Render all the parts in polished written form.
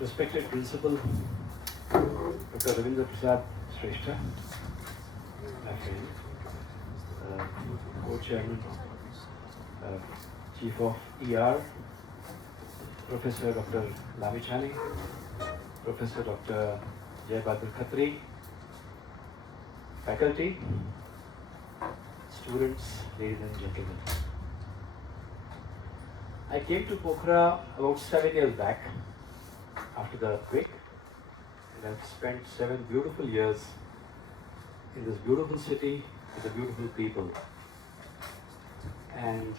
Respected Principal Dr. Ravindra Prasad Shrestha, my friend, Co-Chairman, Chief of ER, Professor Dr. Lamichani, Professor Dr. Jayabhadur Khatri, faculty, students, ladies and gentlemen. I came to Pokhara about 7 years back after the earthquake, and I've spent 7 beautiful years in this beautiful city with the beautiful people. And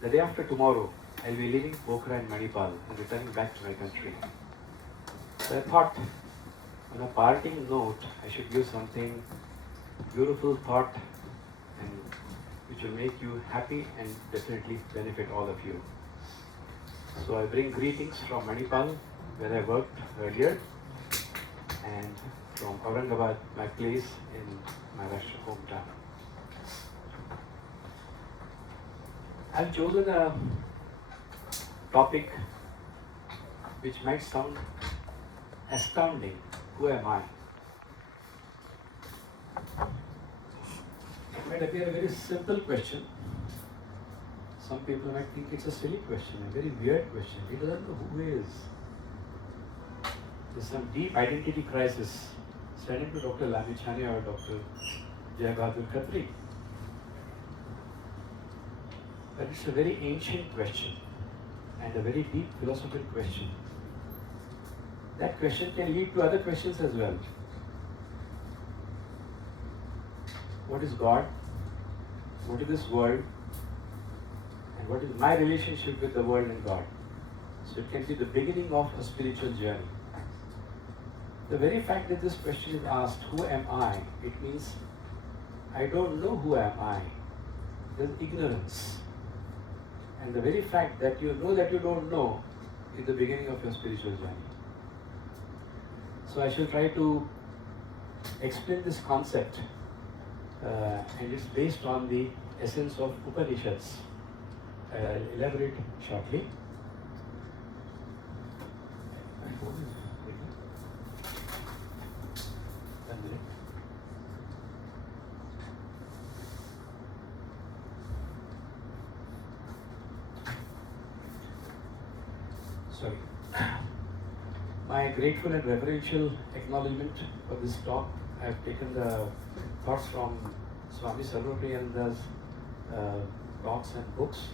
the day after tomorrow, I'll be leaving Pokhara and Manipal and returning back to my country. So I thought, on a parting note, I should give something beautiful thought and which will make you happy and definitely benefit all of you. So I bring greetings from Manipal, where I worked earlier, and from Aurangabad, my place in Maharashtra hometown. I've chosen a topic which might sound astounding. Who am I? It might appear a very simple question. Some people might think it's a silly question, a very weird question. He doesn't know who he is. There's some deep identity crisis standing to Dr. Lamichani or Dr. Jayabhadur Khatri. But it's a very ancient question and a very deep philosophical question. That question can lead to other questions as well. What is God? What is this world? And what is my relationship with the world and God? So it can be the beginning of a spiritual journey. The very fact that this question is asked, who am I? It means I don't know who am I. There's ignorance. And the very fact that you know that you don't know is the beginning of your spiritual journey. So I shall try to explain this concept and it's based on the essence of Upanishads. I'll elaborate shortly. Sorry. My grateful and reverential acknowledgement for this talk. I have taken the thoughts from Swami Sarvapriyananda's talks and books.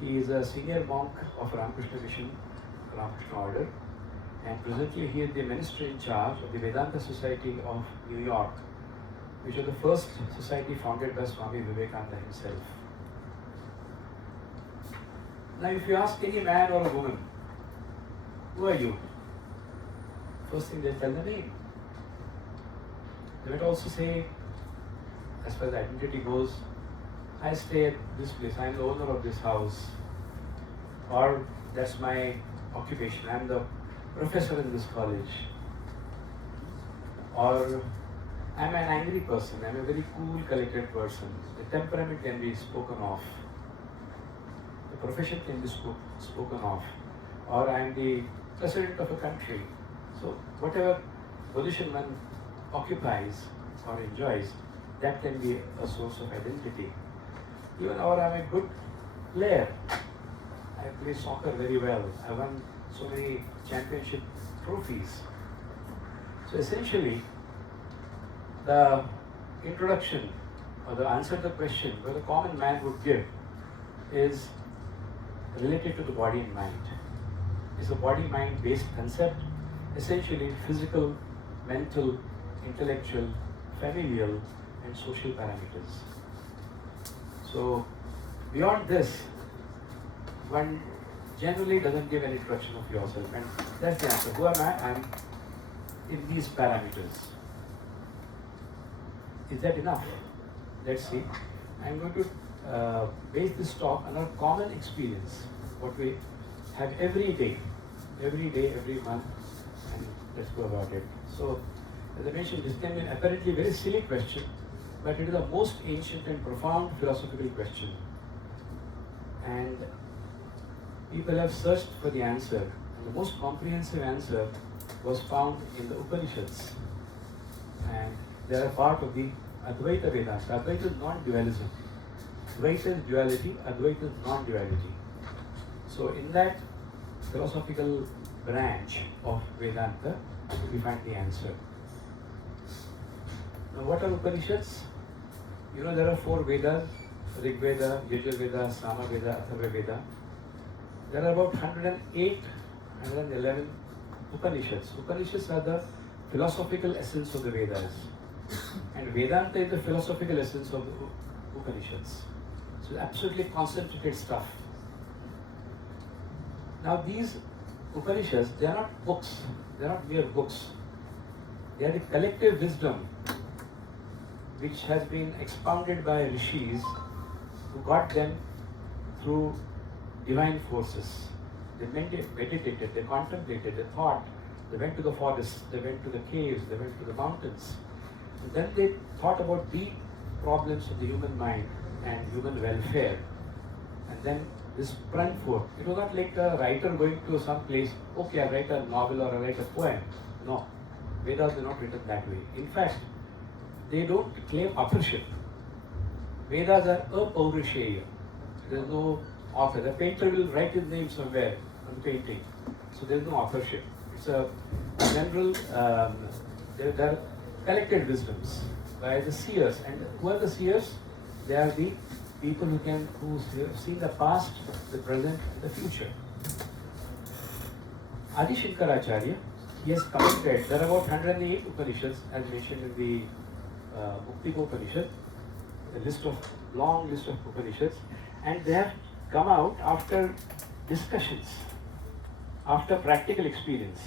He is a senior monk of Ramakrishna Mission, Ramakrishna Order, and presently he is the minister in charge of the Vedanta Society of New York, which was the first society founded by Swami Vivekananda himself. Now, if you ask any man or a woman, who are you? First thing they tell the name. They might also say, as far as identity goes, I stay at this place, I am the owner of this house, or that's my occupation, I am the professor in this college, or I am an angry person, I am a very cool, collected person. The temperament can be spoken of, the profession can be spoken of, or I am the president of a country. So whatever position one occupies or enjoys, that can be a source of identity. Even or I'm a good player. I play soccer very well. I won so many championship trophies. So essentially, the introduction or the answer to the question where the common man would give is related to the body and mind. It's a body-mind based concept, essentially physical, mental, intellectual, familial, and social parameters. So, beyond this, one generally doesn't give an introduction of yourself, and that's the answer. Who am I? I'm in these parameters. Is that enough? Let's see. I'm going to base this talk on a common experience, what we have every day, every month, and let's go about it. So, as I mentioned, this can be an apparently very silly question, but it is the most ancient and profound philosophical question. And people have searched for the answer, and the most comprehensive answer was found in the Upanishads. And they are part of the Advaita Vedanta. Advaita is non-dualism. Dvaita is duality, Advaita is non-duality. So in that philosophical branch of Vedanta, we find the answer. Now what are Upanishads? You know there are 4 Vedas, Rig Veda, Yajur Veda, Sama Veda, Atharva Veda. There are about 108, 111 Upanishads. Upanishads are the philosophical essence of the Vedas. And Vedanta is the philosophical essence of the Upanishads. So absolutely concentrated stuff. Now these Upanishads, they are not books, they are not mere books. They are the collective wisdom which has been expounded by rishis who got them through divine forces. They meditated, they contemplated, they thought, they went to the forests, they went to the caves, they went to the mountains. And then they thought about deep problems of the human mind and human welfare. And then this sprang forth. It was not like a writer going to some place, okay, I write a novel or I write a poem. No, Vedas are not written that way. In fact, they don't claim authorship. Vedas are apaurisheya. There is no author. The painter will write his name somewhere on the painting. So there is no authorship. It's a general, there are collected wisdoms by the seers. And who are the seers? They are the people who have seen the past, the present, and the future. Adi Shankaracharya, he has commented, there are about 108 Upanishads as mentioned in the Upanishad, a long list of Upanishads, and they have come out after discussions, after practical experience.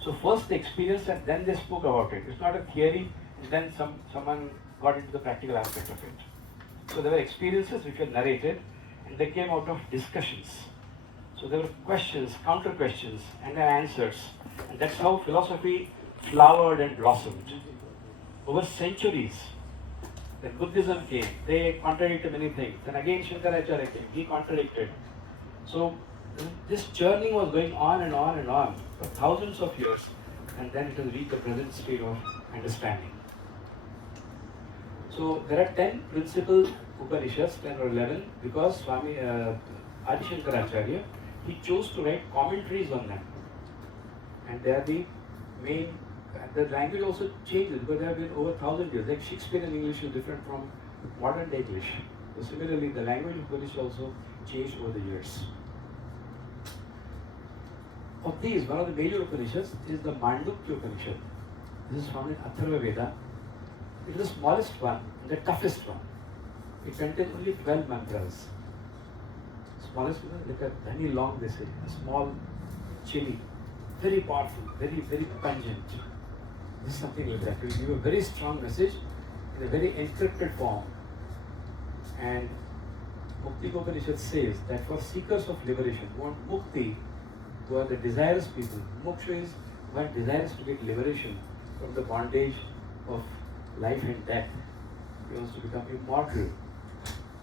So first they experienced and then they spoke about it. It's not a theory and then someone got into the practical aspect of it. So there were experiences which were narrated and they came out of discussions. So there were questions, counter questions, and their answers. And that's how philosophy flowered and blossomed. Over centuries, when Buddhism came, they contradicted many things. Then again Shankaracharya came, he contradicted. So this journey was going on and on and on for thousands of years, and then it has reached the present state of understanding. So there are 10 principal Upanishads, 10 or 11, because Swami Adi Shankaracharya, he chose to write commentaries on them. And they are the main, the language also changes because they have been over 1,000 years. Like Shakespearean English is different from modern day English. So similarly, the language of Upanishad also changed over the years. Of these, one of the major Upanishads is the Mandukya Upanishad. This is found in Atharva Veda. It is the smallest one and the toughest one. It contains only 12 mantras. Smallest one, like a dhani long, they say, a small chili, very powerful, very, very pungent. This is something like that. It will give a very strong message in a very encrypted form. And Mukti Upanishad says that for seekers of liberation, who want mukti, who are the desirous people, moksha is one desires to get liberation from the bondage of life and death. He wants to become immortal.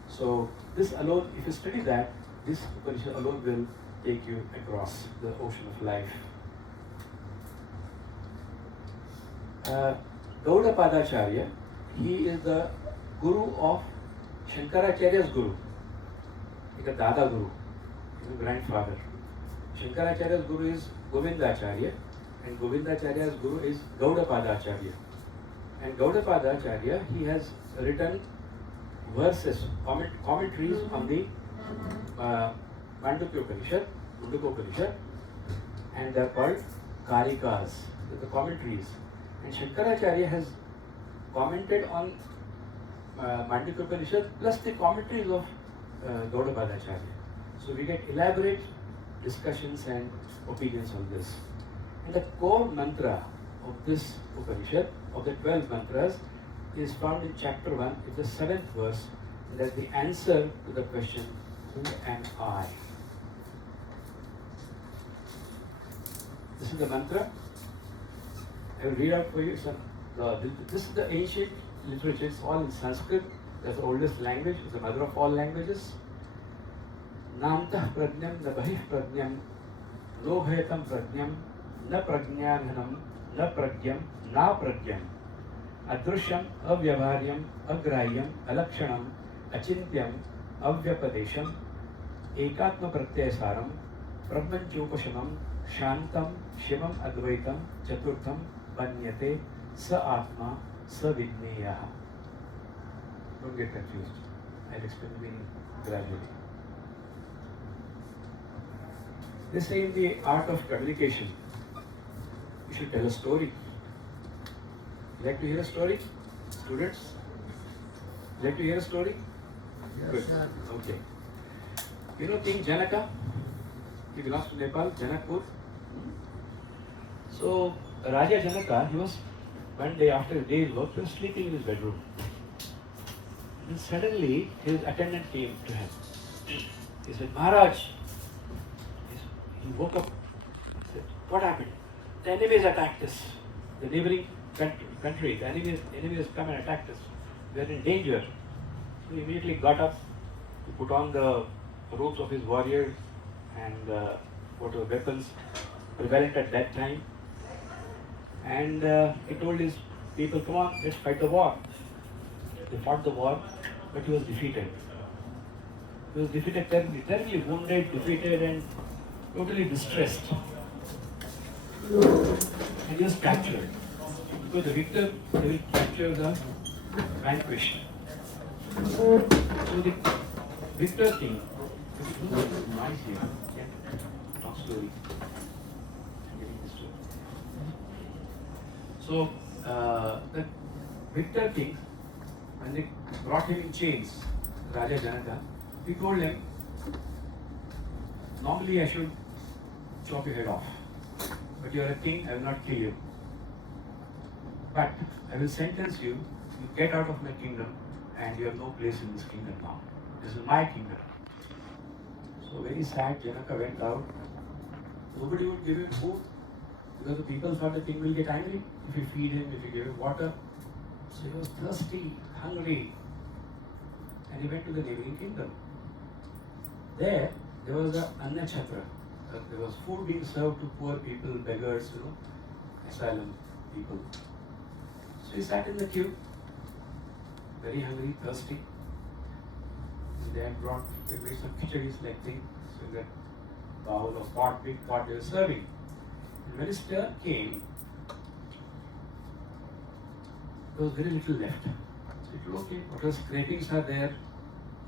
So this alone, if you study that, this Upanishad alone will take you across the ocean of life. Gaudapadacharya, he is the guru of Shankaracharya's guru, like a Dada guru, his grandfather. Shankaracharya's guru is Govindacharya, and Govindacharya's guru is Gaudapadacharya. And Gaudapadacharya, he has written verses, commentaries on the Mandukya Upanishad, and they are called Karikas, the commentaries. And Shankaracharya has commented on Mandukya Upanishad plus the commentaries of Gaudapadacharya. So we get elaborate discussions and opinions on this. And the core mantra of this Upanishad, of the 12 mantras, is found in chapter 1, it's the 7th verse, and that's the answer to the question, who am I? This is the mantra. I will read out for you some. This is the ancient literature, it's all in Sanskrit, that's the oldest language, it's the mother of all languages. Nantah pradnyam na bahih pradnyam लोभयतं प्रज्ञं न प्रज्ञाननं न प्रज्ञं ना प्रज्ञम् अदृश्यम् अव्यवहार्यम् अग्राह्यम् अलक्षणम् अचिन्त्यम् अव्यपदेशम् एकात्म प्रत्ययसारं ब्रह्मज्योपशमं शांतं शिवम अद्वैतं चतुर्थं मन्यते स आत्मा स विज्ञेयः. Don't get confused. I'll explain the meaning gradually. They say in the art of communication, you should tell a story. You like to hear a story, students? You like to hear a story? Yes, Good. sir. Okay. You know King Janaka? He belongs to Nepal, Janakpur. So Raja Janaka, he was one day after a day's work, he was sleeping in his bedroom. And suddenly his attendant came to him. He said, Maharaj. He woke up. He said, what happened? The enemies attacked us. The neighboring country, the enemy has come and attacked us. We are in danger. So he immediately got up, he put on the robes of his warrior and whatever weapons prevalent at that time. And he told his people, come on, let's fight the war. They fought the war, but he was defeated. He was defeated, terribly wounded, defeated and totally distressed. And he was captured. Because the victor, they will capture the vanquished. So the victor king, noise here, talk slowly. So the victor king, when they brought him in chains, Raja Janaka, he told him, normally I should chop your head off, but you are a king, I will not kill you. But I will sentence you, you get out of my kingdom and you have no place in this kingdom now. This is my kingdom. So very sad, Janaka went out. Nobody would give him food because the people thought the king will get angry if you feed him, if you give him water. So he was thirsty, hungry, and he went to the neighboring kingdom. There was a Anna Chhatra. There was food being served to poor people, beggars, asylum people. So he sat in the queue, very hungry, thirsty. And they made some khichadis like thing, so in that bowl or pot, big pot they were serving. And when his turn came, there was very little left. So he told, okay, whatever scrapings are there,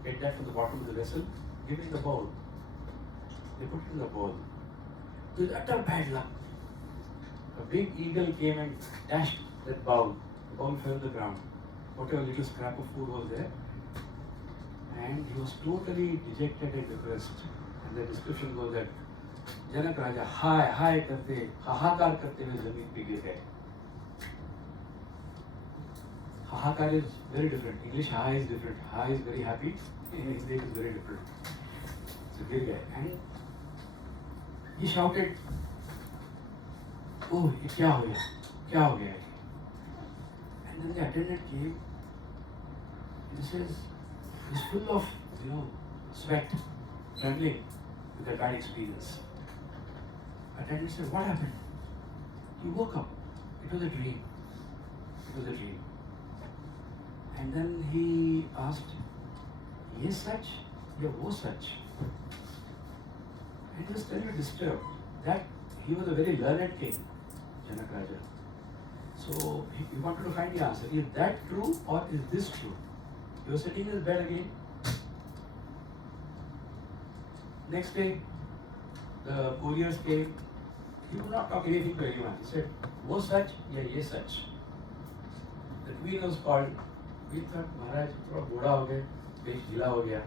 get that from the bottom of the vessel, give it in the bowl. They put it in the bowl. With utter bad luck, a big eagle came and dashed that bowl. The bowl fell on the ground. Whatever little scrap of food was there. And he was totally dejected and depressed. And the description was that Janak Raja हाय करते हाहाकार करते हुए जमीन पे गिर गए. Hahakar is very different. English ha is different. Ha is very happy. In Hindi it is very different. So गिर गए. And he shouted, oh, ये क्या हो गया? क्या हो गया? And then the attendant came. He says, he's full of, sweat, trembling with a bad experience. Attendant said, what happened? He woke up. It was a dream. It was a dream. And then he asked, ye sach ya wo sach? And he was terribly disturbed that he was a very learned king, Janak Raja. So he wanted to find the answer. Is that true or is this true? He was sitting in his bed again. Next day, the couriers came. He would not talk anything to anyone. He said, wo sach ya ye sach? The queen was called. We thought, Maharaj, थोड़ा बूढ़ा हो गया, पेट ढीला हो गया.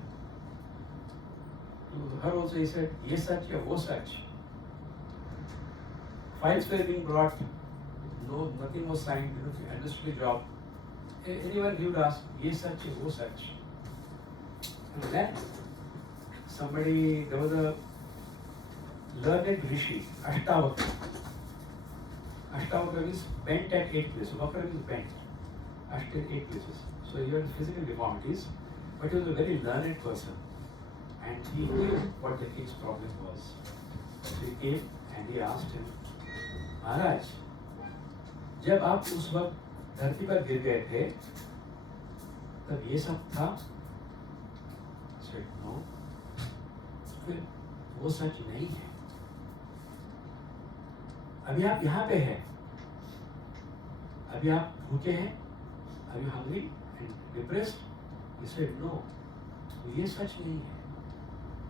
To her also he said, ये सच या वो सच? Files were being brought, no, nothing was signed, he understood the job. Anyone he would ask, ये सच या वो सच? And then there was a learned rishi, Ashtavakra. Ashtavakra is bent at 8 places. Vakra is bent at 8 places. So he had physical deformities, but he was a very learned person. And he knew what the king's problem was. So he came and he asked him, महाराज, जब आप उस वक्त धरती पर गिर गए थे, तब ये सब था? He said, no. फिर वो सच नहीं है. अभी आप यहाँ पे हैं, अभी आप भूखे हैं, are you hungry and depressed? He said, no. ये सच नहीं है.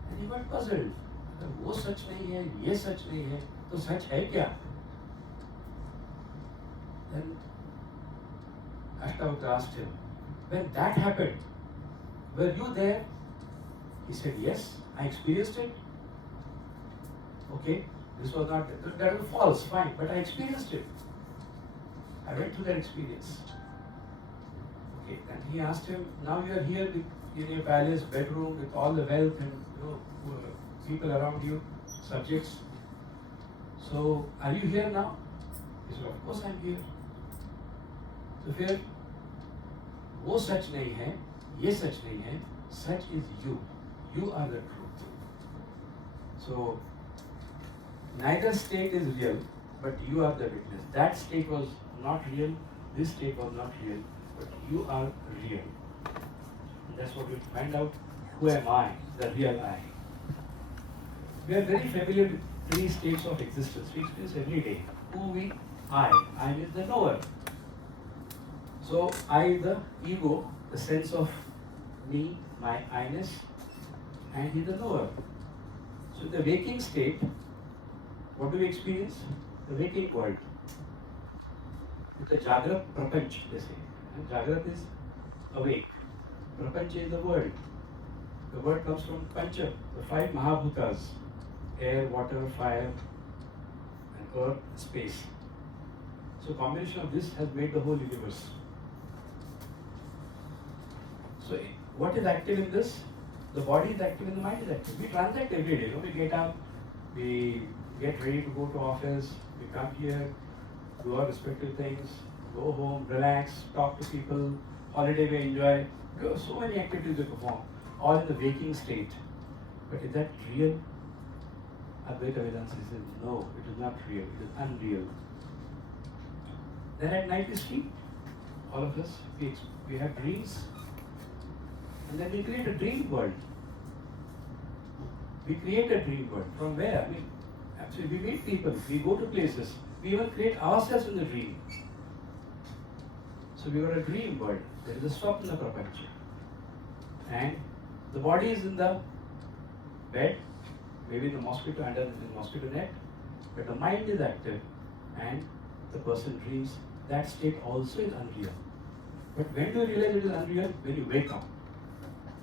And he got puzzled. वो सच नहीं है, ये सच नहीं है, तो सच है क्या? Then Ashtavakra asked him, when that happened, were you there? He said, yes, I experienced it. Okay, this was not, that was false, fine, but I experienced it. I went through that experience. Okay, then he asked him, now you are here in your palace, bedroom, with all the wealth and people around you, subjects. So, are you here now? He said, of course I am here. तो फिर वो सच नहीं है, ये सच नहीं है, सच is you. You are the truth. So, neither state is real, but you are the witness. That state was not real, this state was not real, but you are real. And that's what we find out. Who am I? The real I. We are very familiar with three states of existence. We experience every day. Who we? I. I is the knower. So I, the ego, the sense of me, my I-ness, and he the knower. So in the waking state, what do we experience? The waking world. With the Jagrat Prapanch, they say. And Jagrat is awake. Prapanch is the world. The word comes from Pancha, the five Mahabhutas: air, water, fire, and earth, space. So combination of this has made the whole universe. So what is active in this? The body is active and the mind is active. We transact every day. We get up, we get ready to go to office, we come here, do our respective things, go home, relax, talk to people, holiday we enjoy. There are so many activities we perform, all in the waking state. But is that real? Advaita Vedanta says, no, it is not real, it is unreal. Then at night we sleep, all of us, we have dreams, and then we create a dream world. We create a dream world. From where? I mean, actually we meet people, we go to places, we even create ourselves in the dream. So we got a dream world. There is a Swapna Prapancha. And the body is in the bed, maybe in the mosquito, under the mosquito net, but the mind is active and the person dreams. That state also is unreal. But when do you realize it is unreal? When you wake up.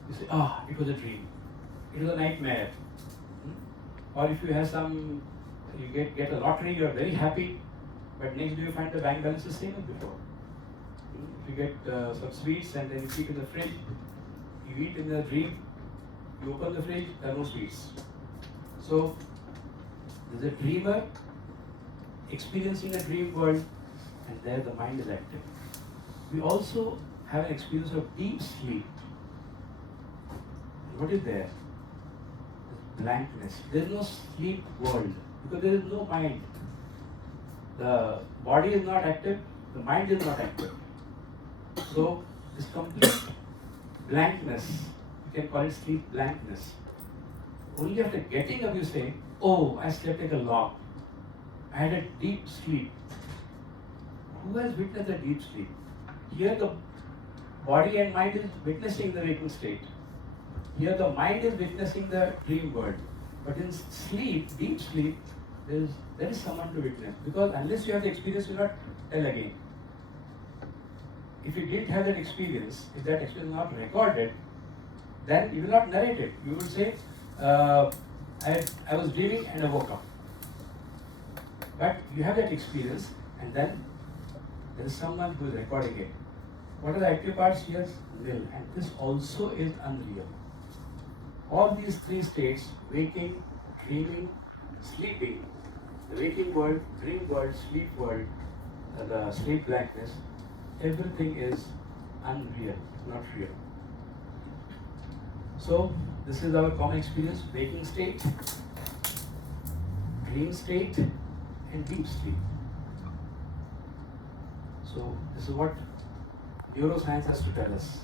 You say, it was a dream. It was a nightmare. Or if you have you get a lottery, you are very happy, but next day you find the bank balance is same as before. If you get some sweets and then you keep in the fridge, you eat in the dream, you open the fridge, there are no sweets. So, there's a dreamer experiencing a dream world, and there the mind is active. We also have an experience of deep sleep. What is there? Blankness. There is no sleep world because there is no mind. The body is not active, the mind is not active. So, this complete blankness, you can call it sleep blankness. Only after getting up you say, oh, I slept like a log. I had a deep sleep. Who has witnessed a deep sleep? Here the body and mind is witnessing the waking state. Here the mind is witnessing the dream world. But in sleep, deep sleep, there is someone to witness. Because unless you have the experience, you will not tell again. If you didn't have that experience, if that experience is not recorded, then you will not narrate it. You will say, I was dreaming and I woke up. But you have that experience and then there is someone who is recording it. What are the active parts here? Nil. And this also is unreal. All these three states, waking, dreaming, sleeping, the waking world, dream world, sleep world, the sleep blankness, everything is unreal, not real. So, this is our common experience, waking state. dream state and deep sleep. So this is what neuroscience has to tell us.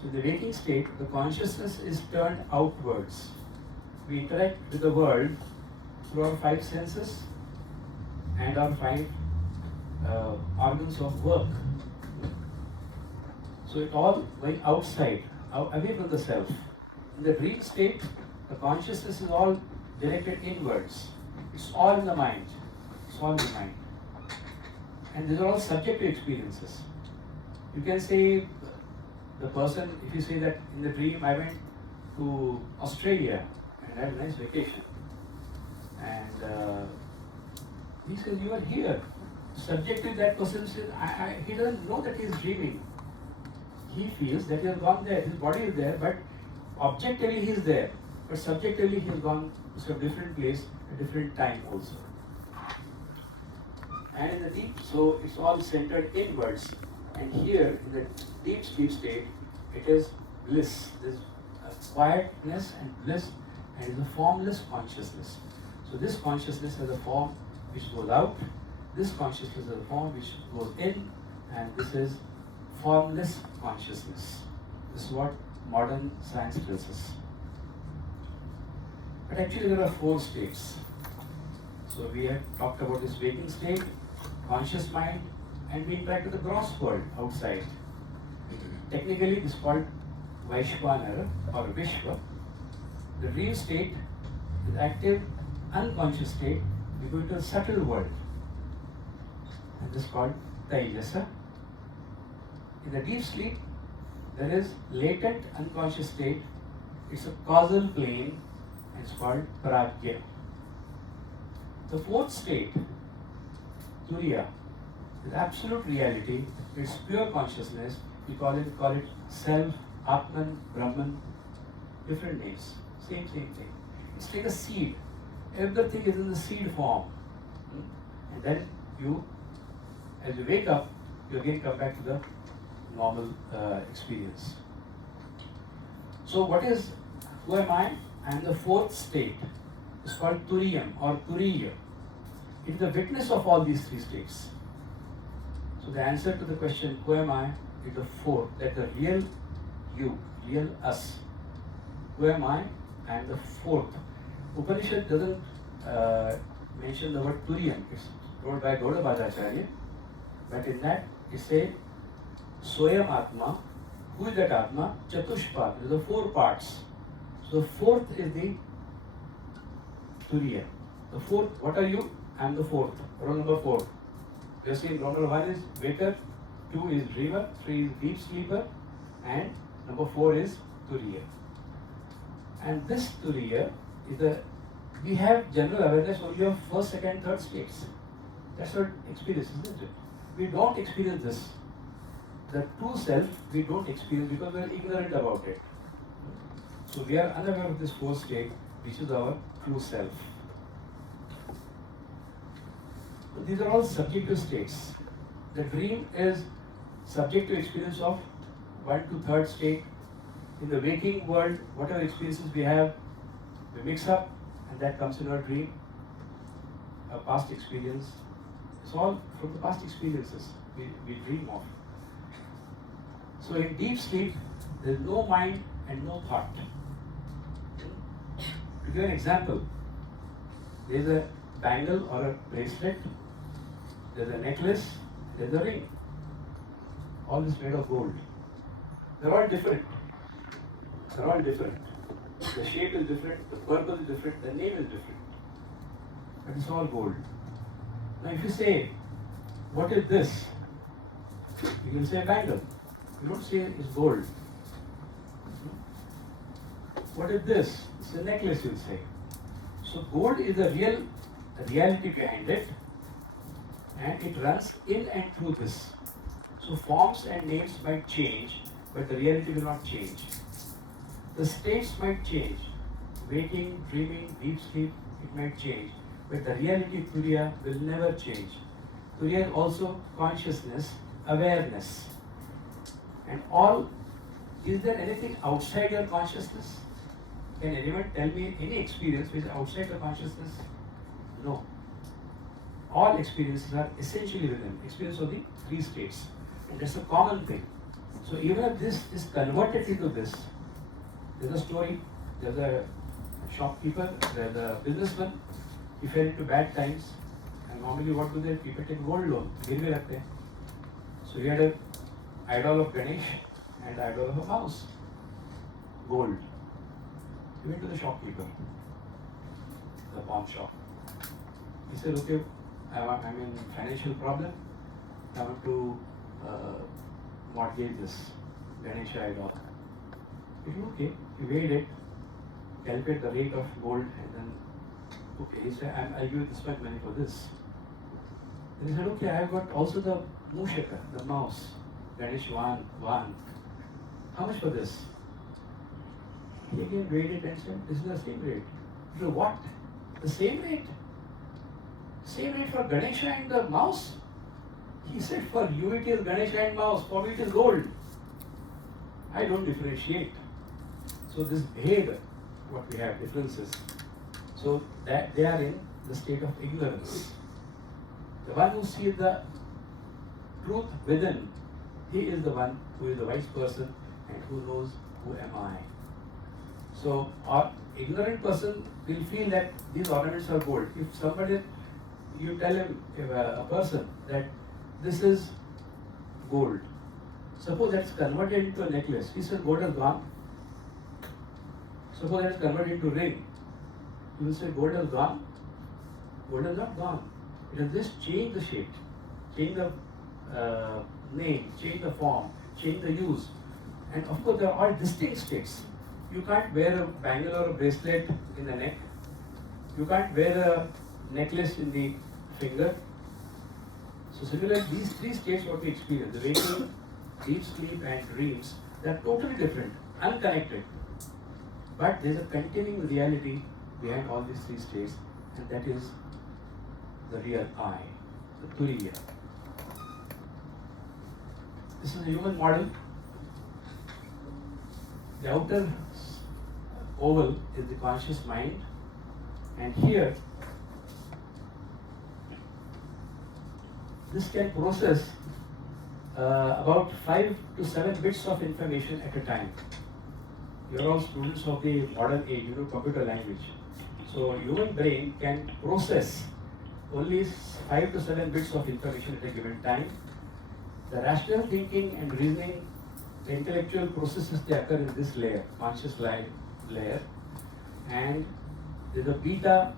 So in the waking state, the consciousness is turned outwards. We interact with the world through our five senses and our five organs of work. So it all going outside, away from the self. In the dream state, the consciousness is all directed inwards. It's all in the mind. It's all in the mind. And these are all subjective experiences. You can say the person, if you say that in the dream I went to Australia and had a nice vacation, and he says you are here. Subjectively, that person says he doesn't know that he is dreaming. He feels that he has gone there. His body is there, but objectively he is there. But subjectively he has gone to some different place at a different time also. And in the deep, so it's all centered inwards. And here, in the deep sleep state, it is bliss. There's quietness and bliss, and it's a formless consciousness. So this consciousness has a form which goes out, this consciousness has a form which goes in, and this is formless consciousness. This is what modern science tells us. But actually there are four states. So we have talked about this waking state, conscious mind, and we interact with the gross world outside. Technically this is called Vaishvanara or Vishwa. The dream state is active, unconscious state. We go into a subtle world. And this is called Taijasa. In the deep sleep, there is latent unconscious state. It's a causal plane, and it's called Prajna. The fourth state, Turiya, is absolute reality. It's pure consciousness. We call it self, Atman, Brahman, different names. Same thing. It's like a seed. Everything is in the seed form. And then you, as you wake up, you again come back to the normal experience. So who am I? I am the fourth state. It's called Turiyam or Turiya. It is the witness of all these three states. So the answer to the question, who am I, is the fourth, that the real you, real us. Who am I? I am the fourth. Upanishad doesn't mention the word Turiyam. It's wrote by Gaudabhadacharya. But in that, it says, Soyam Atma. Who is that Atma? Chatushpat. There are four parts. So the fourth is the Turiya. The fourth, what are you? I am the fourth. Roll number 4. You see, roll number 1 is waker, 2 is dreamer, 3 is deep sleeper, and number 4 is Turiya. And this Turiya is we have general awareness only of first, second, third states. That's what experience, isn't it? We don't experience this. The true self we don't experience because we are ignorant about it. So we are unaware of this fourth state, which is our true self. So these are all subjective states. The dream is subject to experience of 1 to 3rd state. In the waking world, whatever experiences we have, we mix up, and that comes in our dream, a past experience. It's all from the past experiences we dream of. So in deep sleep, there is no mind and no thought. To give an example, there is a bangle or a bracelet, there is a necklace, there is a ring. All is made of gold. They're all different. They're all different. The shape is different, the purpose is different, the name is different. But it's all gold. Now if you say, what is this? You can say a bangle. You don't say it's gold. What is this? It's a necklace, you'll say. So gold is the reality behind it, and it runs in and through this. So forms and names might change, but the reality will not change. The states might change. Waking, dreaming, deep sleep, it might change. But the reality, Turiya, will never change. Turiya is also consciousness, awareness. And is there anything outside your consciousness? Can anyone tell me any experience which is outside the consciousness? No. All experiences are essentially within. Experience of the three states. And that's a common thing. So even if this is converted into this, there's a story, there's a shopkeeper, there's a businessman, he fell into bad times, and normally what do they? People take gold loan, girve rakhte hain. So he had an idol of Ganesh and idol of a mouse, gold. He went to the shopkeeper, the pawn shop. He said, okay, I'm in financial problem, I want to mortgage this Ganesh idol. He said, okay, he weighed it, calculate the rate of gold, and then, okay, he said, I'll give you this much money for this. Then he said, okay, I've got also the Mushaka, the mouse, Ganesh one. How much for this? He again weighed it and said, this is the same rate. He said, what? The same rate? Same rate for Ganesha and the mouse? He said, for you it is Ganesha and mouse, for me it is gold. I don't differentiate. So this bhed, what we have, differences. So that they are in the state of ignorance. The one who sees the truth within, he is the one who is the wise person and who knows who am I. So our ignorant person will feel that these ornaments are gold. If somebody, you tell him, if a person, that this is gold. Suppose that's converted into a necklace. He said gold has gone. Suppose that's converted into a ring. He will say gold has gone. Gold has not gone. It has just changed the shape, changed the name, changed the form, changed the use. And of course, they are all distinct states. You can't wear a bangle or a bracelet in the neck. You can't wear a necklace in the finger. So similarly, these three states what we experience, the waking, deep sleep and dreams, they are totally different, unconnected. But there is a continuing reality behind all these three states, and that is the real I, the Turiya. This is a human model. The outer oval is the conscious mind, and here this can process about 5 to 7 bits of information at a time. You are all students of the modern age, you know computer language. So human brain can process only 5 to 7 bits of information at a given time. The rational thinking and reasoning, the intellectual processes, they occur in this layer, conscious layer, and there's a beta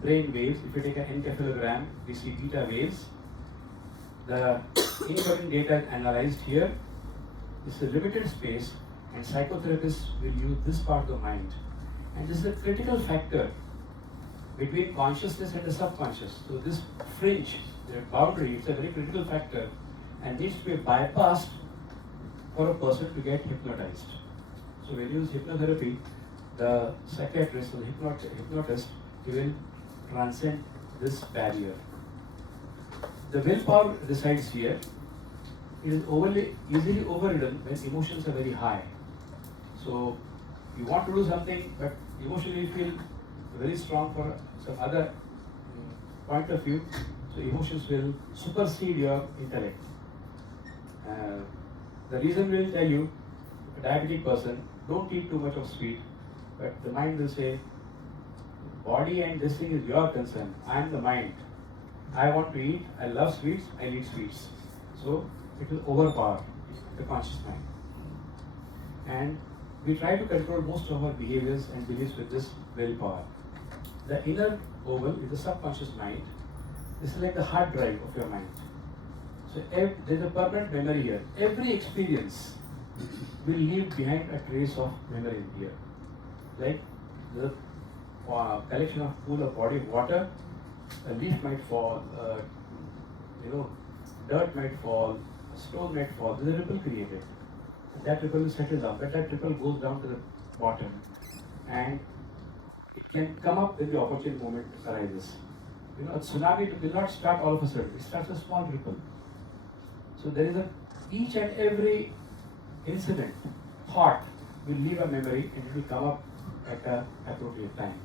brain waves. If you take an encephalogram, we see beta waves. The incoming data is analyzed here. It's a limited space, and psychotherapists will use this part of the mind. And this is a critical factor between consciousness and the subconscious. So this fringe, the boundary, it's a very critical factor and needs to be bypassed for a person to get hypnotized. So when you use hypnotherapy, the psychiatrist or the hypnotist, he will transcend this barrier. The willpower resides here. It is easily overridden when emotions are very high. So you want to do something, but emotionally you feel very strong for some other point of view. So emotions will supersede your intellect. The reason will tell you, a diabetic person, don't eat too much of sweet, but the mind will say, body and this thing is your concern. I am the mind. I want to eat, I love sweets, I need sweets. So it will overpower the conscious mind. And we try to control most of our behaviors and beliefs with this willpower. The inner oval is the subconscious mind. This is like the hard drive of your mind. So there's a permanent memory here. Every experience will leave behind a trace of memory here. Like the collection of pool of body of water, a leaf might fall, dirt might fall, a stone might fall. There's a ripple created. And that ripple will settle down, but that ripple goes down to the bottom, and it can come up when the opportune moment arises. A tsunami will not start all of a sudden. It starts a small ripple. So there is each and every incident, thought will leave a memory and it will come up at an appropriate time.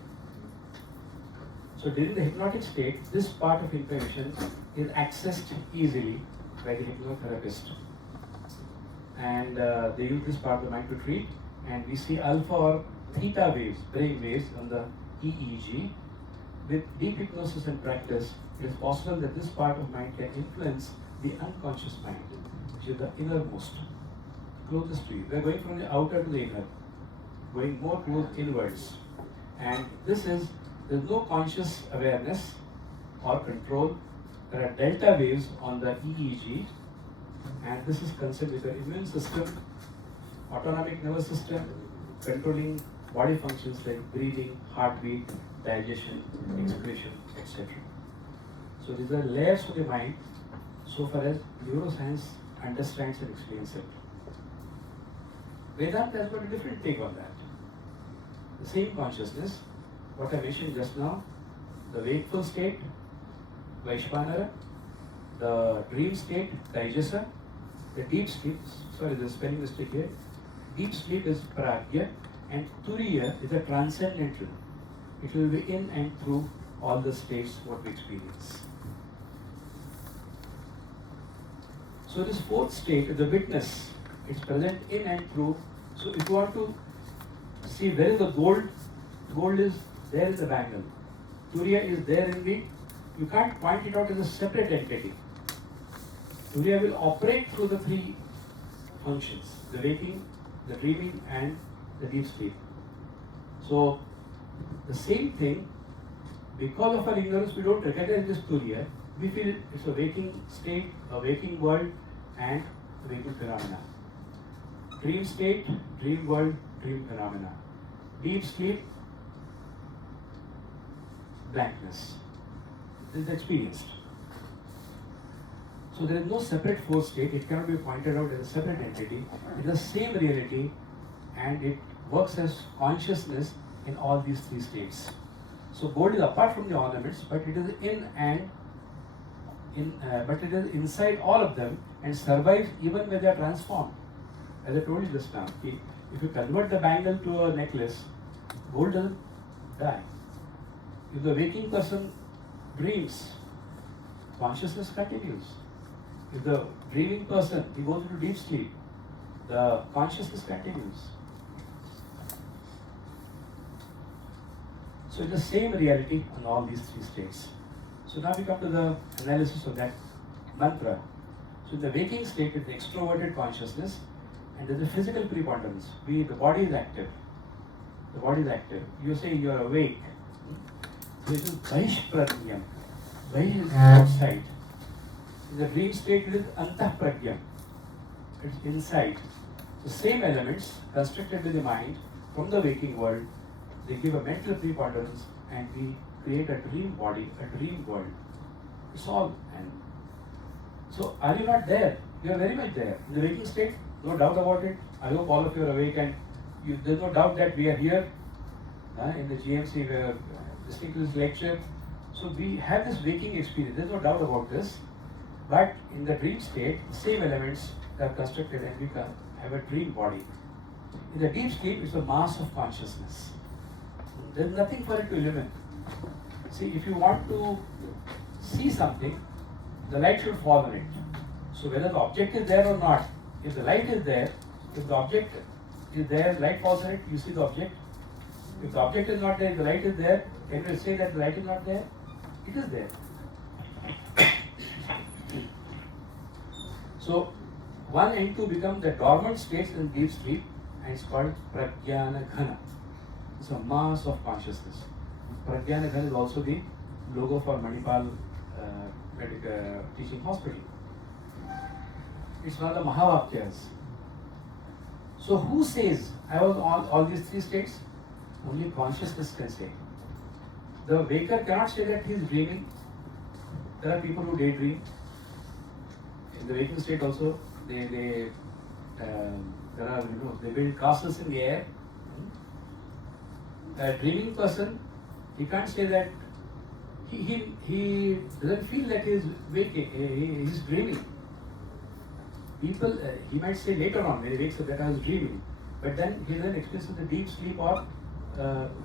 So during the hypnotic state, this part of information is accessed easily by the hypnotherapist. And they use this part of the mind to treat, and we see alpha or theta waves, brain waves on the EEG. With deep hypnosis and practice, it is possible that this part of mind can influence the unconscious mind, which is the innermost, closest to you. We are going from the outer to the inner, going more close inwards. And there is no conscious awareness or control. There are delta waves on the EEG, and this is concerned with the immune system, autonomic nervous system, controlling body functions like breathing, heartbeat, digestion, excretion, etc. So these are layers of the mind so far as neuroscience understands and explains it. Vedanta has got a different take on that. The same consciousness, what I mentioned just now, the wakeful state, Vaishvanara, the dream state, Taijasa, the deep sleep, sorry, there's a spelling mistake here. Deep sleep is Pragya, and Turiya is a transcendental. It will be in and through all the states what we experience. So this fourth state is the witness. It's present in and through. So if you want to see where is the gold, gold is there in the bangle. Turiya is there in the, you can't point it out as a separate entity. Turiya will operate through the three functions, the waking, the dreaming and the deep sleep. So the same thing, because of our ignorance we don't recognize this Turiya, we feel it's a waking state, a waking world and a waking phenomena. Dream state, dream world, dream phenomena. Deep sleep, blankness. This is experienced. So there is no separate fourth state, it cannot be pointed out as a separate entity. It is the same reality and it works as consciousness in all these three states. So gold is apart from the ornaments, but it is but it is inside all of them and survives even when they are transformed. As I told you just now, if you convert the bangle to a necklace, gold doesn't die. If the waking person dreams, consciousness continues. If the dreaming person, he goes into deep sleep, the consciousness continues. So it's the same reality in all these three states. So now we come to the analysis of that mantra. So in the waking state, it's the extroverted consciousness, and there's a physical preponderance. The body is active. The body is active. You say you are awake. So it is Vaish Pratyam. Vaish is outside. In the dream state, it is Antah Pragyam. It's inside. The same elements constructed in the mind from the waking world, they give a mental preponderance and we create a dream body, a dream world. It's all. And so are you not there? You are very much there. In the waking state, no doubt about it. I hope all of you are awake and there's no doubt that we are here in the GMC, we are listening to this lecture. So we have this waking experience. There's no doubt about this. But in the dream state, the same elements are constructed and we can have a dream body. In the deep sleep, it's a mass of consciousness. There's nothing for it to illumine. See, if you want to see something, the light should fall on it. So whether the object is there or not, if the light is there, if the object is there, light falls on it, you see the object. If the object is not there, the light is there, can you say that the light is not there? It is there. So 1 and 2 become the dormant states in deep sleep and it's called Pragyana Ghana. It's a mass of consciousness. Pragyana Ghana is also the logo for Manipal Teaching Hospital. It's one of the Mahavakyas. So who says I was on all these three states? Only consciousness can say. The waker cannot say that he is dreaming. There are people who daydream. In the waking state also, they build castles in the air. A dreaming person, he can't say that he doesn't feel that he is waking, he is dreaming. People, he might say later on when he wakes up that I was dreaming, but then he then experiences the deep sleep or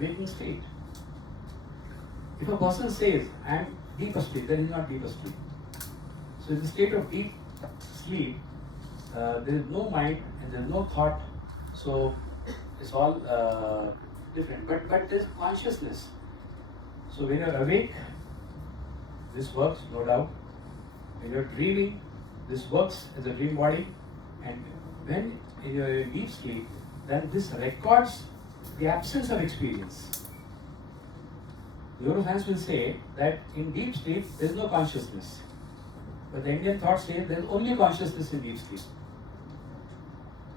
waking state. If a person says, I am deep asleep, then he is not deep asleep. So in the state of deep sleep, there is no mind and there is no thought, so it's all different. But there is consciousness. So when you are awake, this works, no doubt. When you are dreaming, this works as a dream body. And when you are in deep sleep, then this records the absence of experience. Neuroscience will say that in deep sleep, there is no consciousness. But the Indian thought says there is only consciousness in deep sleep.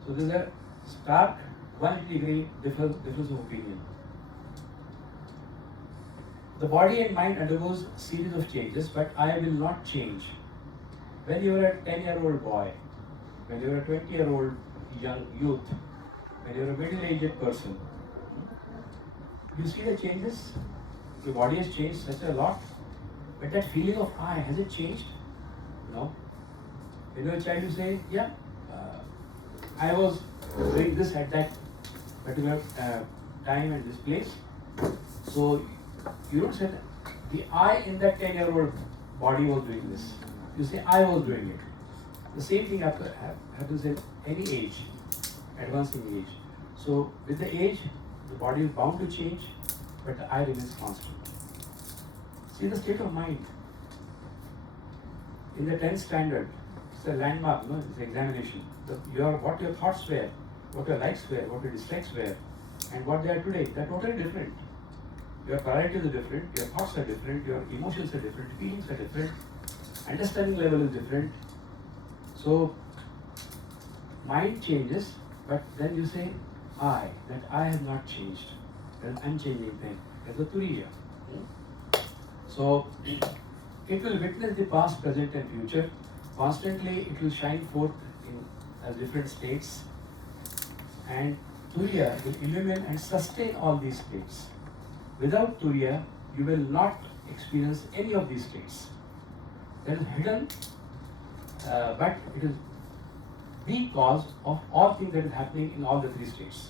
So there is a stark 180-degree difference of opinion. The body and mind undergoes a series of changes, but I will not change. When you are a 10-year-old boy, when you are a 20-year-old young youth, when you are a middle-aged person, you see the changes? Your body has changed such a lot, but that feeling of I, has it changed? No. When you are a child, you say, yeah, I was doing this at that particular time and this place. So you don't say that the I in that 10-year-old body was doing this. You say I was doing it. The same thing happens at any age, advancing age. So with the age, the body is bound to change, but the I remains constant. See the state of mind. In the 10th standard, it's a landmark, no? It's an examination. What your thoughts were, what your likes were, what your dislikes were, and what they are today, they're totally different. Your priorities are different, your thoughts are different, your emotions are different, feelings are different, understanding level is different. So, mind changes, but then you say, I, that I have not changed. That's an unchanging thing. That's the Turiya. So, it will witness the past, present and future. Constantly, it will shine forth as different states. And Turiya will illumine and sustain all these states. Without Turiya, you will not experience any of these states. That is hidden, but it is the cause of all things that is happening in all the three states.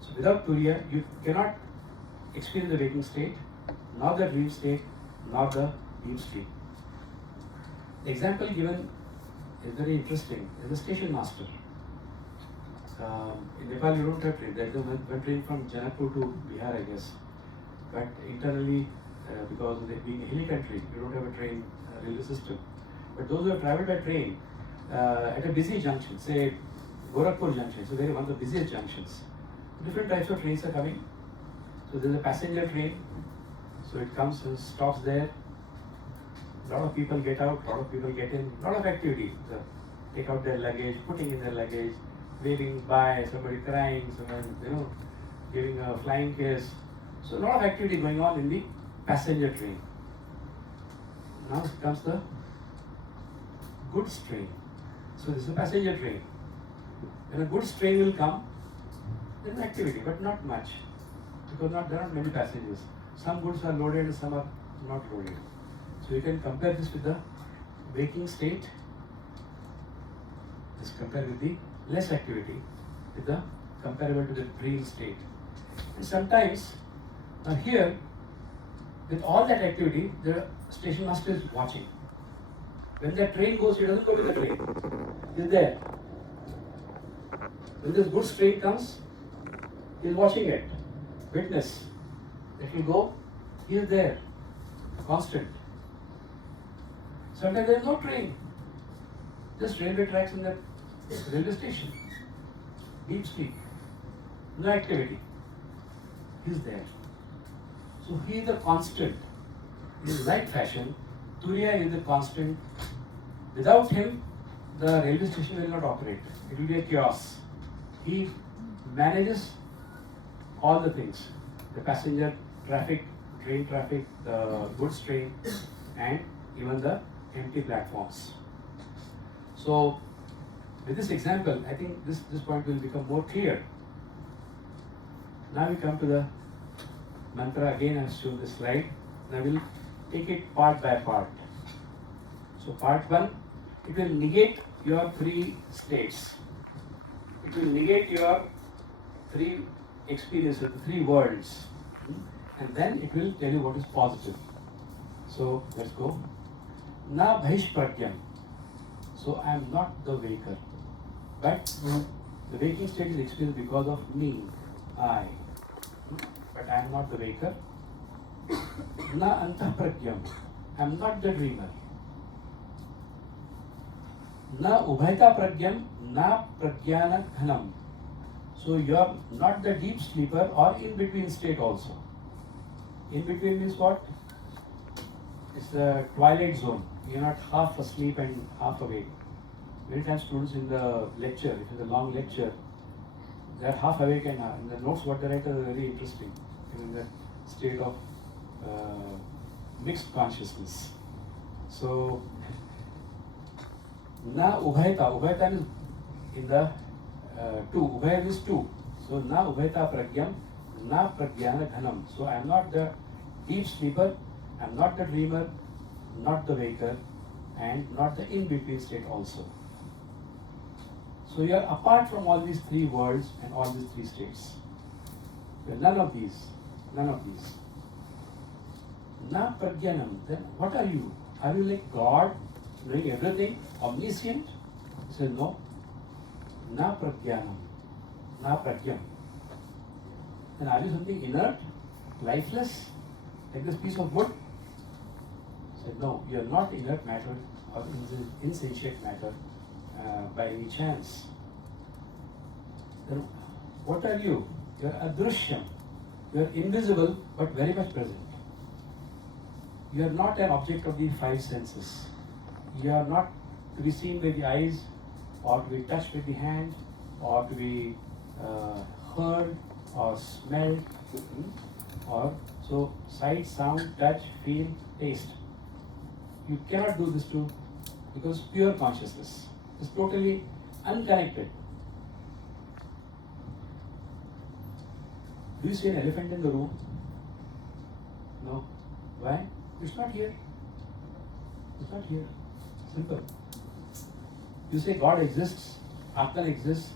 So without Turiya, you cannot experience the waking state, nor the dream state, nor the deep sleep. The example given is very interesting. Is the station master. In Nepal, you don't have train. There is one train from Janakpur to Bihar, I guess. But internally, because of being a hilly country, you don't have a train railway system. But those who have travelled by train at a busy junction, say Gorakhpur junction, so they are one of the busiest junctions. Different types of trains are coming. So there is a passenger train. So it comes and stops there. A lot of people get out, a lot of people get in, a lot of activity. Take out their luggage, putting in their luggage, waving by, somebody crying, someone giving a flying kiss. So a lot of activity going on in the passenger train. Now comes the goods train. So this is a passenger train. When a goods train will come, there is activity, but not much, because there are not many passengers. Some goods are loaded and some are not loaded. So you can compare this with the waking state. Just compare with the less activity with the comparable to the dream state. And sometimes here, with all that activity, the station master is watching. When the train goes, he doesn't go to the train. He is there. When this goods train comes, he is watching it. Witness. It will go, he is there. Constant. Sometimes there is no train. Just railway tracks in the railway station. Deep sleep. No activity. He is there. So he is the constant. In right fashion, Turiya is the constant. Without him, the railway station will not operate. It will be a chaos. He manages all the things. The passenger traffic, train traffic, the goods train, and even the empty platforms. So, with this example, I think this point will become more clear. Now we come to the mantra again. I have shown this slide. Now we will take it part by part. So part 1, it will negate your 3 states. It will negate your 3 experiences, the 3 worlds. and then it will tell you what is positive. So let's go. Na bhish pragyam. So I am not the waker, but the waking state is experienced because of me, I. But I am not the waker. Na antah pragyam. I am not the dreamer. Na ubhaita pragyam, na pragyana dhanam. So you are not the deep sleeper or in between state also. In between means what? It's the twilight zone. You are not half asleep and half awake. Many times students in the lecture, if it's a long lecture, they are half awake and in the notes what they write are very interesting. In that state of mixed consciousness. So, na ubhaita. Ubhaita is in the two. Ubhaya is two. So, na ubhaita pragyam, na pragyana dhanam. So, I am not the deep sleeper, I am not the dreamer, not the waker, and not the in-between state also. So, you are apart from all these three worlds and all these three states. So, none of these. None of these. Na pragyanam. Then what are you? Are you like God, doing everything, omniscient? He says, no. Na pragyanam. Na pragyam. Then are you something inert, lifeless, like this piece of wood? He said, no, you are not inert matter or insentient matter by any chance. Then what are you? You are adrishyam. You are invisible but very much present. You are not an object of the five senses. You are not to be seen by the eyes or to be touched with the hand or to be heard or smelled or so sight, sound, touch, feel, taste. You cannot do this too because pure consciousness is totally unconnected. Do you see an elephant in the room? No. Why? It's not here. It's not here. Simple. You say God exists, Atman exists,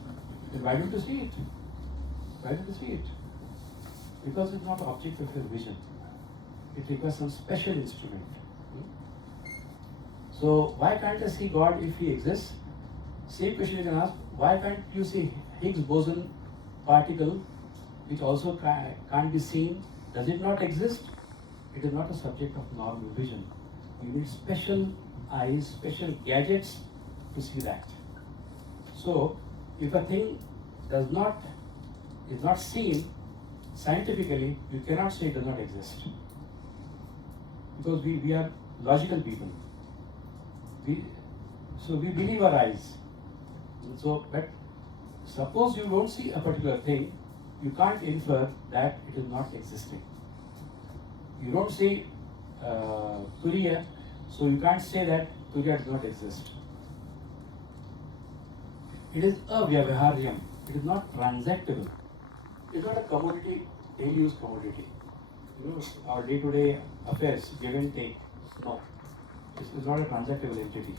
then why don't you see it? Why don't you see it? Because it's not object of your vision. It requires some special instrument. So why can't I see God if He exists? Same question you can ask, why can't you see Higgs boson particle which also can't be seen? Does it not exist? It is not a subject of normal vision. You need special eyes, special gadgets to see that. So, if a thing is not seen scientifically, you cannot say it does not exist. Because we are logical people. So we believe our eyes. So, but suppose you don't see a particular thing, you can't infer that it is not existing. You don't see Turiya, so you can't say that Turiya does not exist. It is avyavaharyam. It is not transactable. It is not a commodity, daily use commodity. You know, our day-to-day affairs, give and take. No. It is not a transactable entity.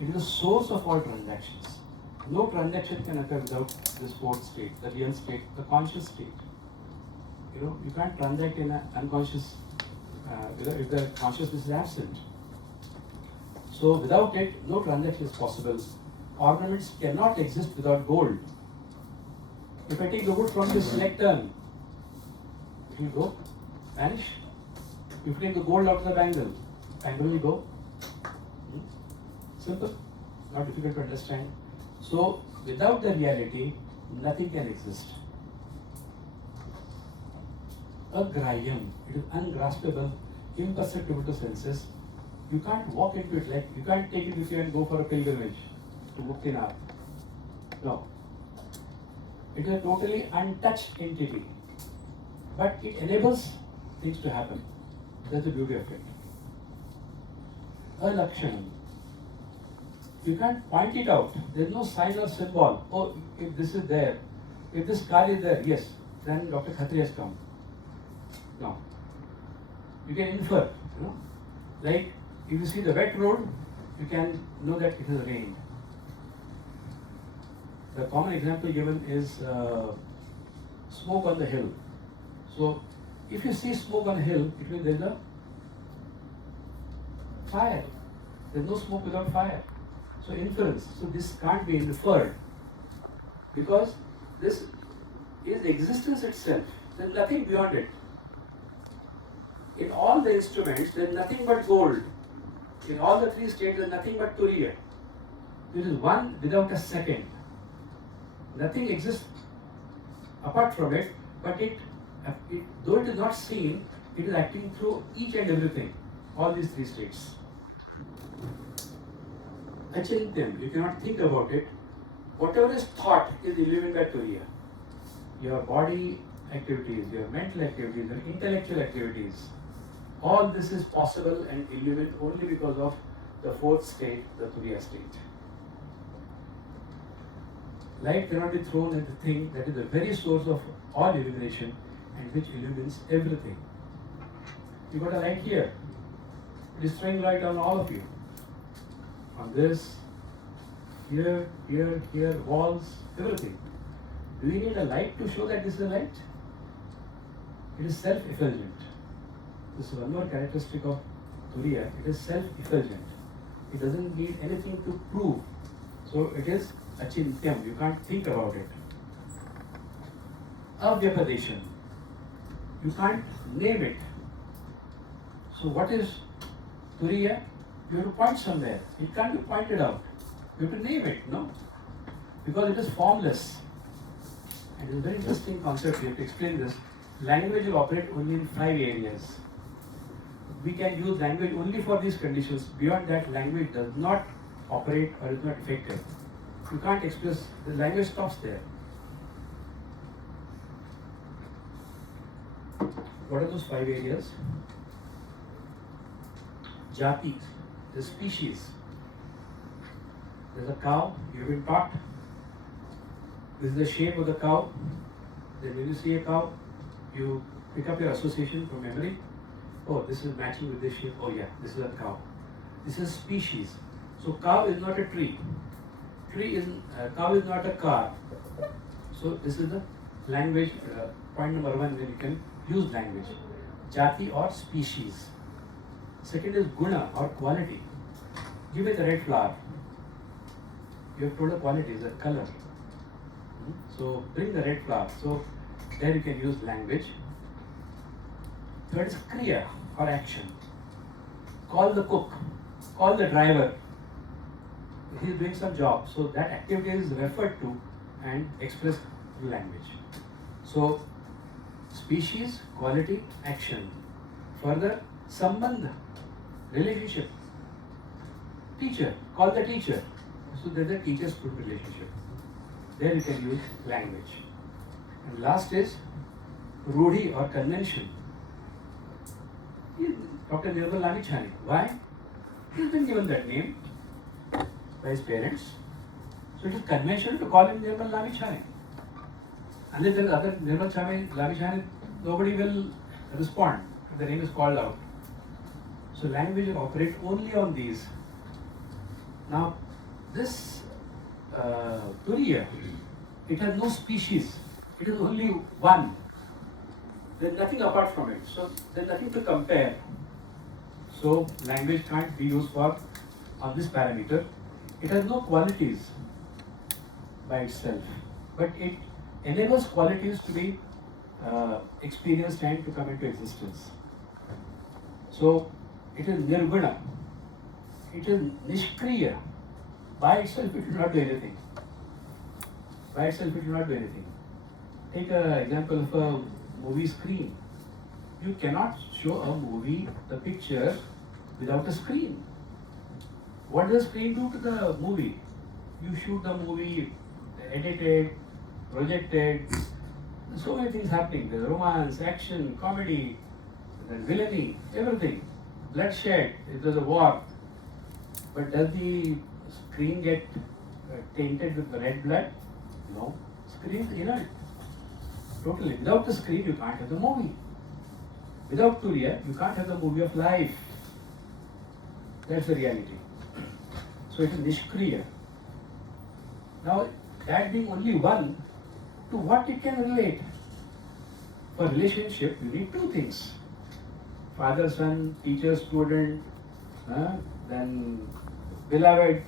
It is the source of all transactions. No transaction can occur without this fourth state, the real state, the conscious state. You know, you can't transact in an unconscious, if the consciousness is absent. So without it, no transaction is possible. Ornaments cannot exist without gold. If I take the wood from this lectern, it will go, vanish. If you take the gold out of the bangle will go. Simple, not difficult to understand. So without the reality, nothing can exist. Agrahyam, it is ungraspable, imperceptible to senses. You can't walk into it like, you can't take it with you and go for a pilgrimage to Muktinath. No. It is a totally untouched entity. But it enables things to happen. That's the beauty of it. Alakshanam. You can't point it out. There is no sign or symbol. Oh, if this is there, if this car is there, yes, then Dr. Khatri has come. No. You can infer, you know. Like, if you see the wet road, you can know that it has rained. The common example given is smoke on the hill. So if you see smoke on a hill, it means there's a fire. There's no smoke without fire. So inference. So this can't be inferred because this is existence itself. There's nothing beyond it. In all the instruments, there's nothing but gold. In all the three states, there's nothing but turiya. There is one without a second. Nothing exists apart from it, but though it is not seen, it is acting through each and everything. All these three states. Achintyam, you cannot think about it. Whatever is thought is illumined by turiya. Your body activities, your mental activities, your intellectual activities, all this is possible and illumined only because of the fourth state, the turiya state. Light cannot be thrown at the thing that is the very source of all illumination and which illumines everything. You got a light here. It is throwing light on all of you. On this, here, walls, everything. Do you need a light to show that this is a light? It is self-effulgent. This is one more characteristic of turiya. It is self-effulgent. It doesn't need anything to prove. So it is achintyam. You can't think about it. Avyapadeshan. You can't name it. So what is turiya? You have to point somewhere. It can't be pointed out. You have to name it, no? Because it is formless. And it's a very interesting concept. We have to explain this. Language will operate only in 5 areas. We can use language only for these conditions. Beyond that, language does not operate or is not effective. You can't express, the language stops there. What are those 5 areas? Jati, the species. There's a cow, you've been taught. This is the shape of the cow. Then when you see a cow, you pick up your association from memory. Oh, this is matching with this shape. Oh yeah, this is a cow. This is species. So cow is not a tree. Cow is not a car. So this is the language, point number 1 when you can use language. Jati or species. Second is guna or quality. Give me the red flower. You have told the quality, the color. So bring the red flower. So there you can use language. Third is kriya or action. Call the cook, call the driver. He is doing some job. So that activity is referred to and expressed through language. So species, quality, action. Further, sambandha, relationship. Teacher, call the teacher. So there's a teacher-student relationship. There you can use language. And last is rudhi or convention. Dr. Nirmal Lamichhane. Why? He's been given that name by his parents. So it is conventional to call him Nirmal Lamichhane. Unless there is other Nirmal Lamichhane, nobody will respond if the name is called out. So language will operate only on these. Now, this turiya, it has no species. It is only one. There is nothing apart from it. So there is nothing to compare. So language can't be used for on this parameter. It has no qualities by itself, but it enables qualities to be experienced and to come into existence. So it is nirguna. It is nishkriya. By itself it will not do anything. By itself it will not do anything. Take an example of a movie screen. You cannot show a movie, the picture, without a screen. What does screen do to the movie? You shoot the movie, edited, projected. There's so many things happening. There's romance, action, comedy, there's villainy, everything. Bloodshed, if there's a war. But does the screen get tainted with red blood? No. Screen is inert. Totally. Without the screen, you can't have the movie. Without turiya, you can't have the movie of life. That's the reality. So it is nishkriya. Now, that being only one, to what it can relate? For relationship, you need two things. Father, son, teacher, student, then beloved,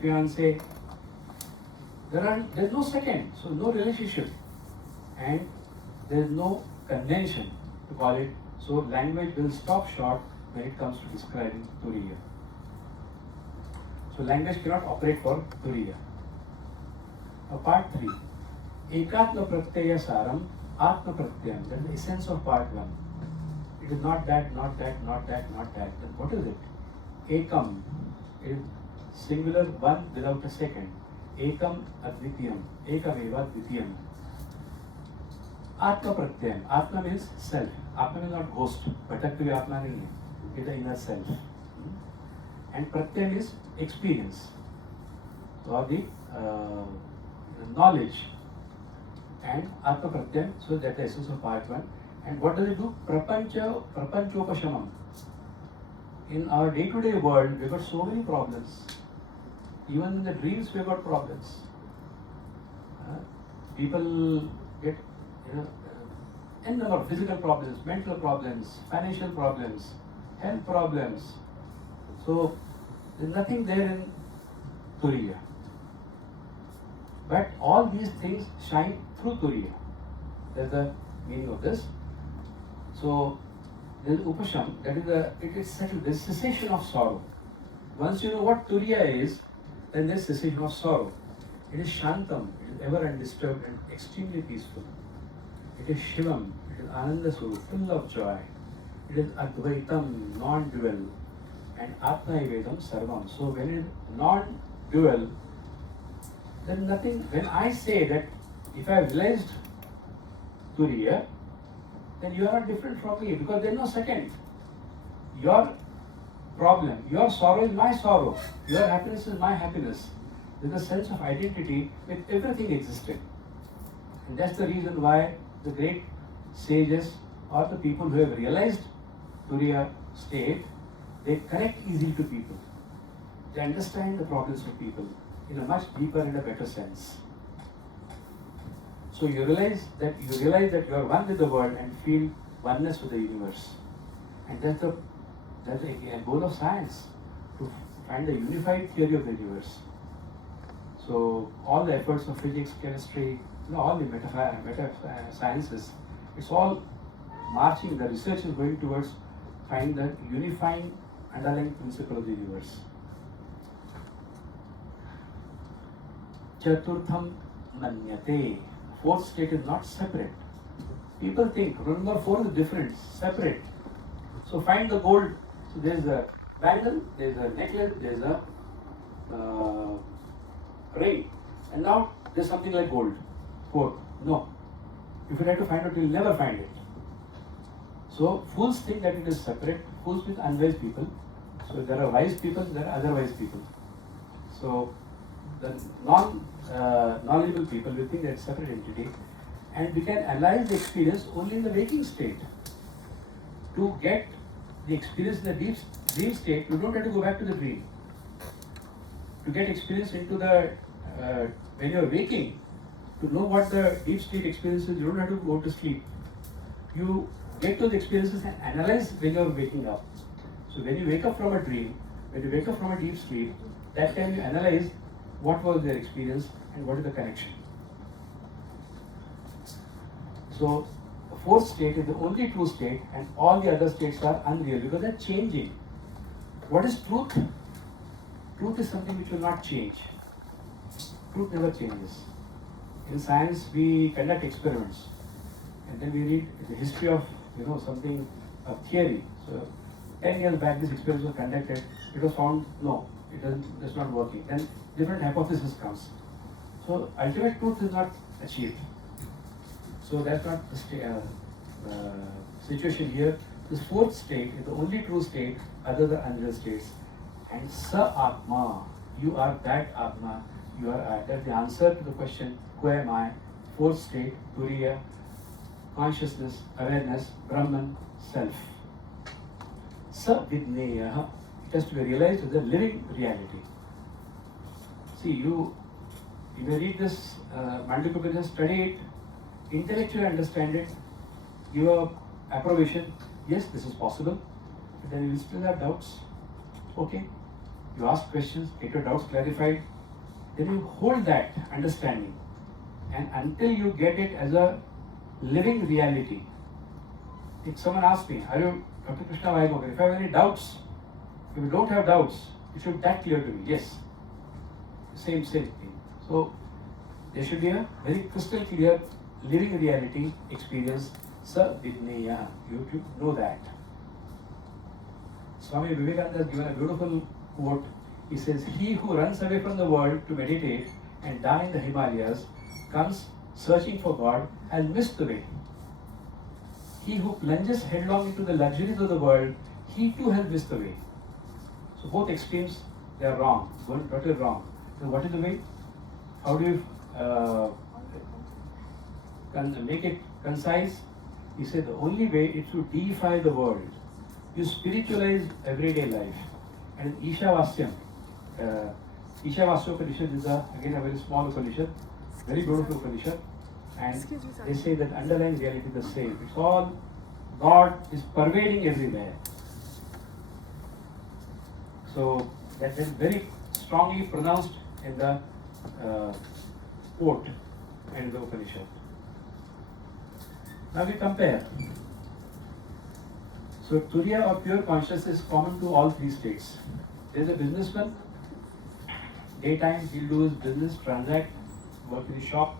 fiance. There's no second, so no relationship. And there's no convention to call it. So language will stop short when it comes to describing Turiya. So language cannot operate for Turiya. Part 3. Ekatma pratyaya saram atma pratyam. That is the essence of part 1. It is not that, not that, not that, not that. Then what is it? Ekam. It is singular, one without a second. Ekam advitiyam. Ekameva advitiyam. Atma pratyam. Atma means self. Atma means not ghost. Bhatak to Atma nahi hai. It is the inner self. And pratyam is experience. Or the knowledge. And Atma pratyam. So that is the essence of part 1. And what does it do? Prapanchopashamam. In our day-to-day world, we've got so many problems. Even in the dreams, we've got problems. People get, n number of physical problems, mental problems, financial problems, health problems. So there's nothing there in Turiya. But all these things shine through Turiya. That's the meaning of this. So there is Upasham, that is it is settled, there is cessation of sorrow. Once you know what Turiya is, then there is cessation of sorrow. It is Shantam, it is ever undisturbed and extremely peaceful. It is Shivam, it is Ananda Swarup, full of joy. It is Advaitam, non-dual, and Atma Evedam Sarvam. So when it is non-dual, then nothing, when I say that if I have realized Turiya, then you are not different from me because there is no second. Your problem, your sorrow is my sorrow, your happiness is my happiness. There is a sense of identity with everything existing. And that's the reason why the great sages or the people who have realized Turiya state, they connect easily to people. They understand the problems of people in a much deeper and a better sense. So you realize that you are one with the world and feel oneness with the universe. And that's the goal of science, to find a unified theory of the universe. So all the efforts of physics, chemistry, all the meta sciences, it's all marching, the research is going towards finding the unifying underlying principle of the universe. Chaturtham manyate. Fourth state is not separate. People think, remember, 4 is different, separate. So find the gold. So there's a bangle, there's a necklace, there's a ring. And now there's something like gold. 4. No. If you try to find it, you'll never find it. So fools think that it is separate. Fools with unwise people. So there are wise people, there are otherwise people. So the knowledgeable people will think that it's a separate entity, and we can analyze the experience only in the waking state. To get the experience in the deep dream state, you don't have to go back to the dream. To get experience into the when you are waking, to know what the deep state experience is, you don't have to go to sleep. You get those experiences and analyze when you are waking up. So when you wake up from a dream, when you wake up from a deep sleep, that time you analyze what was their experience and what is the connection. So the fourth state is the only true state, and all the other states are unreal because they are changing. What is truth? Truth is something which will not change. Truth never changes. In science, we conduct experiments, and then we read the history of something, a theory. So 10 years back, this experiment was conducted. It was found no, it's not working. Then different hypothesis comes. So ultimate truth is not achieved. So that's not the situation here. This fourth state is the only true state other than unreal states. And Sa Atma, you are that Atma. You are that's the answer to the question, who am I? Fourth state, Turiya, consciousness, awareness, Brahman, self. Sa Vidneya, it has to be realized as a living reality. See, you may read this Mandukya, study it, intellectually understand it, give a approbation, yes, this is possible, but then you will still have doubts. Okay, you ask questions, get your doubts clarified, then you hold that understanding, and until you get it as a living reality. If someone asks me, are you Dr. Krishna Wahegaonkar? If I have any doubts, if you don't have doubts, it should be that clear to me. Yes, same thing. So there should be a very crystal clear living reality experience. Sa vidneya, you know that. Swami Vivekananda has given a beautiful quote. He says, "He who runs away from the world to meditate and die in the Himalayas comes searching for God has missed the way. He who plunges headlong into the luxuries of the world, he too has missed the way." So both extremes, they are wrong, totally wrong. So what is the way? How do you make it concise? He said the only way is to deify the world. You spiritualize everyday life. And Ishavasya Upanishad is again a very small Upanishad, very beautiful Upanishad. And they say that underlying reality is the same. It's all, God is pervading everywhere. So that is very strongly pronounced in the quote and the Upanishad. Now we compare. So Turiya or pure consciousness is common to all three states. There is a businessman. Daytime he'll do his business, transact, work in his shop.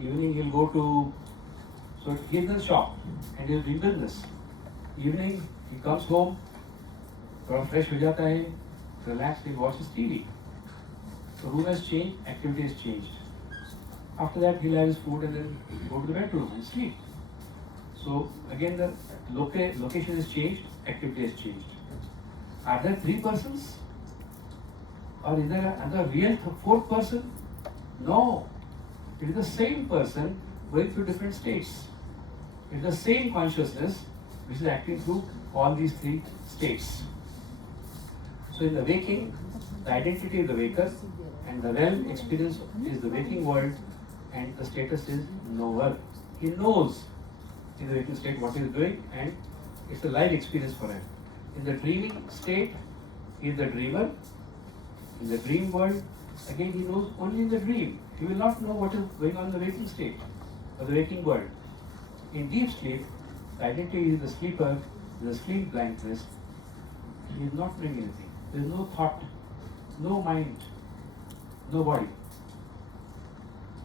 Evening he'll go to, so he's in the shop and he'll do business. Evening he comes home, थोड़ा fresh हो जाता है, relaxed, he watches TV. So room has changed, activity has changed. After that he'll have his food and then go to the bedroom and sleep. So again the location has changed, activity has changed. Are there three persons? Or is there another real fourth person? No. It is the same person going through different states. It is the same consciousness which is acting through all these three states. So in the waking, the identity is the waker, and the realm experience is the waking world, and the status is knower. He knows in the waking state what he is doing, and it's a live experience for him. In the dreaming state, he is the dreamer. In the dream world, again he knows only in the dream. He will not know what is going on in the waking state or the waking world. In deep sleep, the identity is the sleeper, the sleep blankness. He is not doing anything. There is no thought, no mind, no body.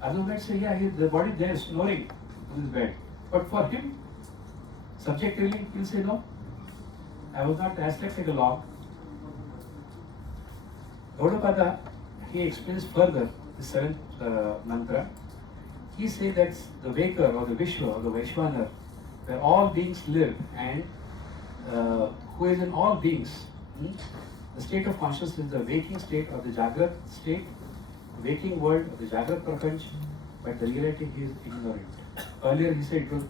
Others might say, yeah, the body there snoring on his bed. But for him, subjectively, he'll say, no, I was not as like a log. Gaudapada, he explains further the seventh mantra. He says that the Waker or the Vishwa or the Vaishwanar, where all beings live and who is in all beings. The state of consciousness is the waking state or the Jagrat state, the waking world or the Jagrat Prapanch, but the reality he is ignorant. Earlier he said it was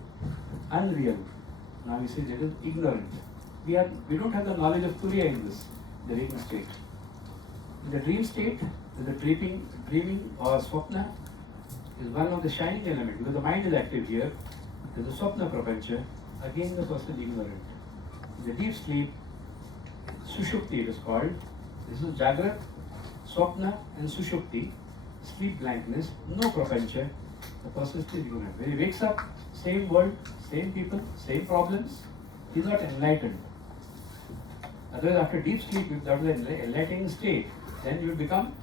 unreal. Now he says it is ignorant. We don't have the knowledge of Turiya in this, the waking state. In the dream state, the dreaming or swapna is one of the shining elements because the mind is active here. There's a swapna prapancha, again the person is ignorant. In the deep sleep, sushupti it is called. This is Jagrat, swapna and sushupti, sleep blankness, no prapancha. The person is still ignorant. When he wakes up, same world, same people, same problems, he is not enlightened. Otherwise, after deep sleep, if that is the enlightening state, then you will become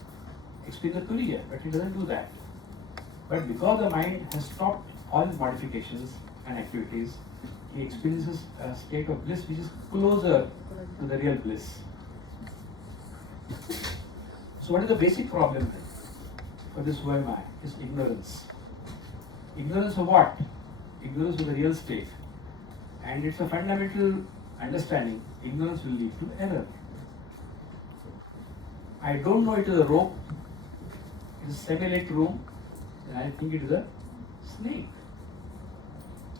experience Turiya, but he doesn't do that. But because the mind has stopped all his modifications and activities, he experiences a state of bliss which is closer to the real bliss. So what is the basic problem for this who am I? Is ignorance. Ignorance of what? Ignorance of the real state. And it's a fundamental understanding. Ignorance will lead to error. I don't know it is a rope, it is a semi-lit room, and I think it is a snake.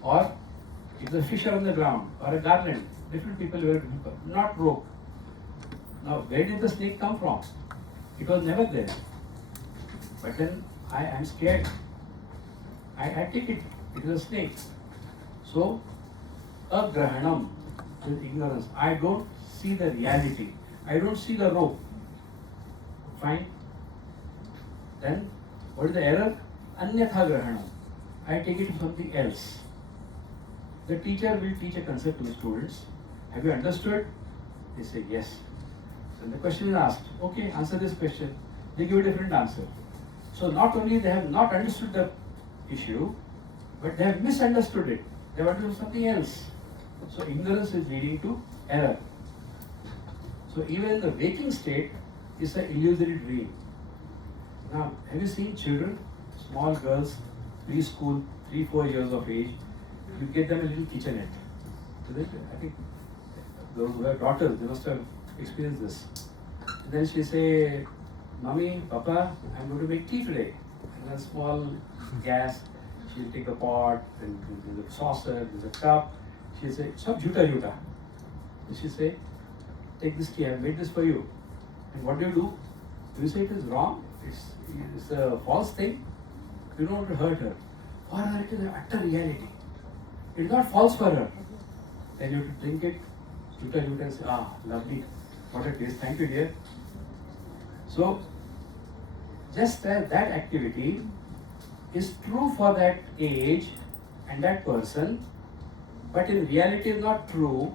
Or it is a fish on the ground, or a garland. Different people wear different, not rope. Now, where did the snake come from? It was never there. But then I am scared. I take it, it is a snake. So, agrahanam is ignorance. I don't see the reality. I don't see the rope. Fine. Then, what is the error? Anyatha grahanam. I take it for something else. The teacher will teach a concept to the students. Have you understood? They say yes. So the question is asked, okay, answer this question. They give a different answer. So not only they have not understood the issue, but they have misunderstood it. They want to do something else. So ignorance is leading to error. So even in the waking state is an illusory dream. Now, have you seen children, small girls, preschool, 3-4 years of age, you get them a little kitchenette. I think those who have daughters, they must have experienced this. And then she say, Mommy, Papa, I'm going to make tea today. And then small gas, she'll take a pot, and there's a saucer, there's a cup. She'll say, Sab juta juta. And she'll say, take this tea, I've made this for you. And what do? Do you say it is wrong? It's a false thing? You don't want to hurt her. For her, it is an utter reality. It is not false for her. Then you have to drink it, juta juta, and say, ah, lovely, what a taste, thank you dear. So, just that activity is true for that age and that person, but in reality is not true.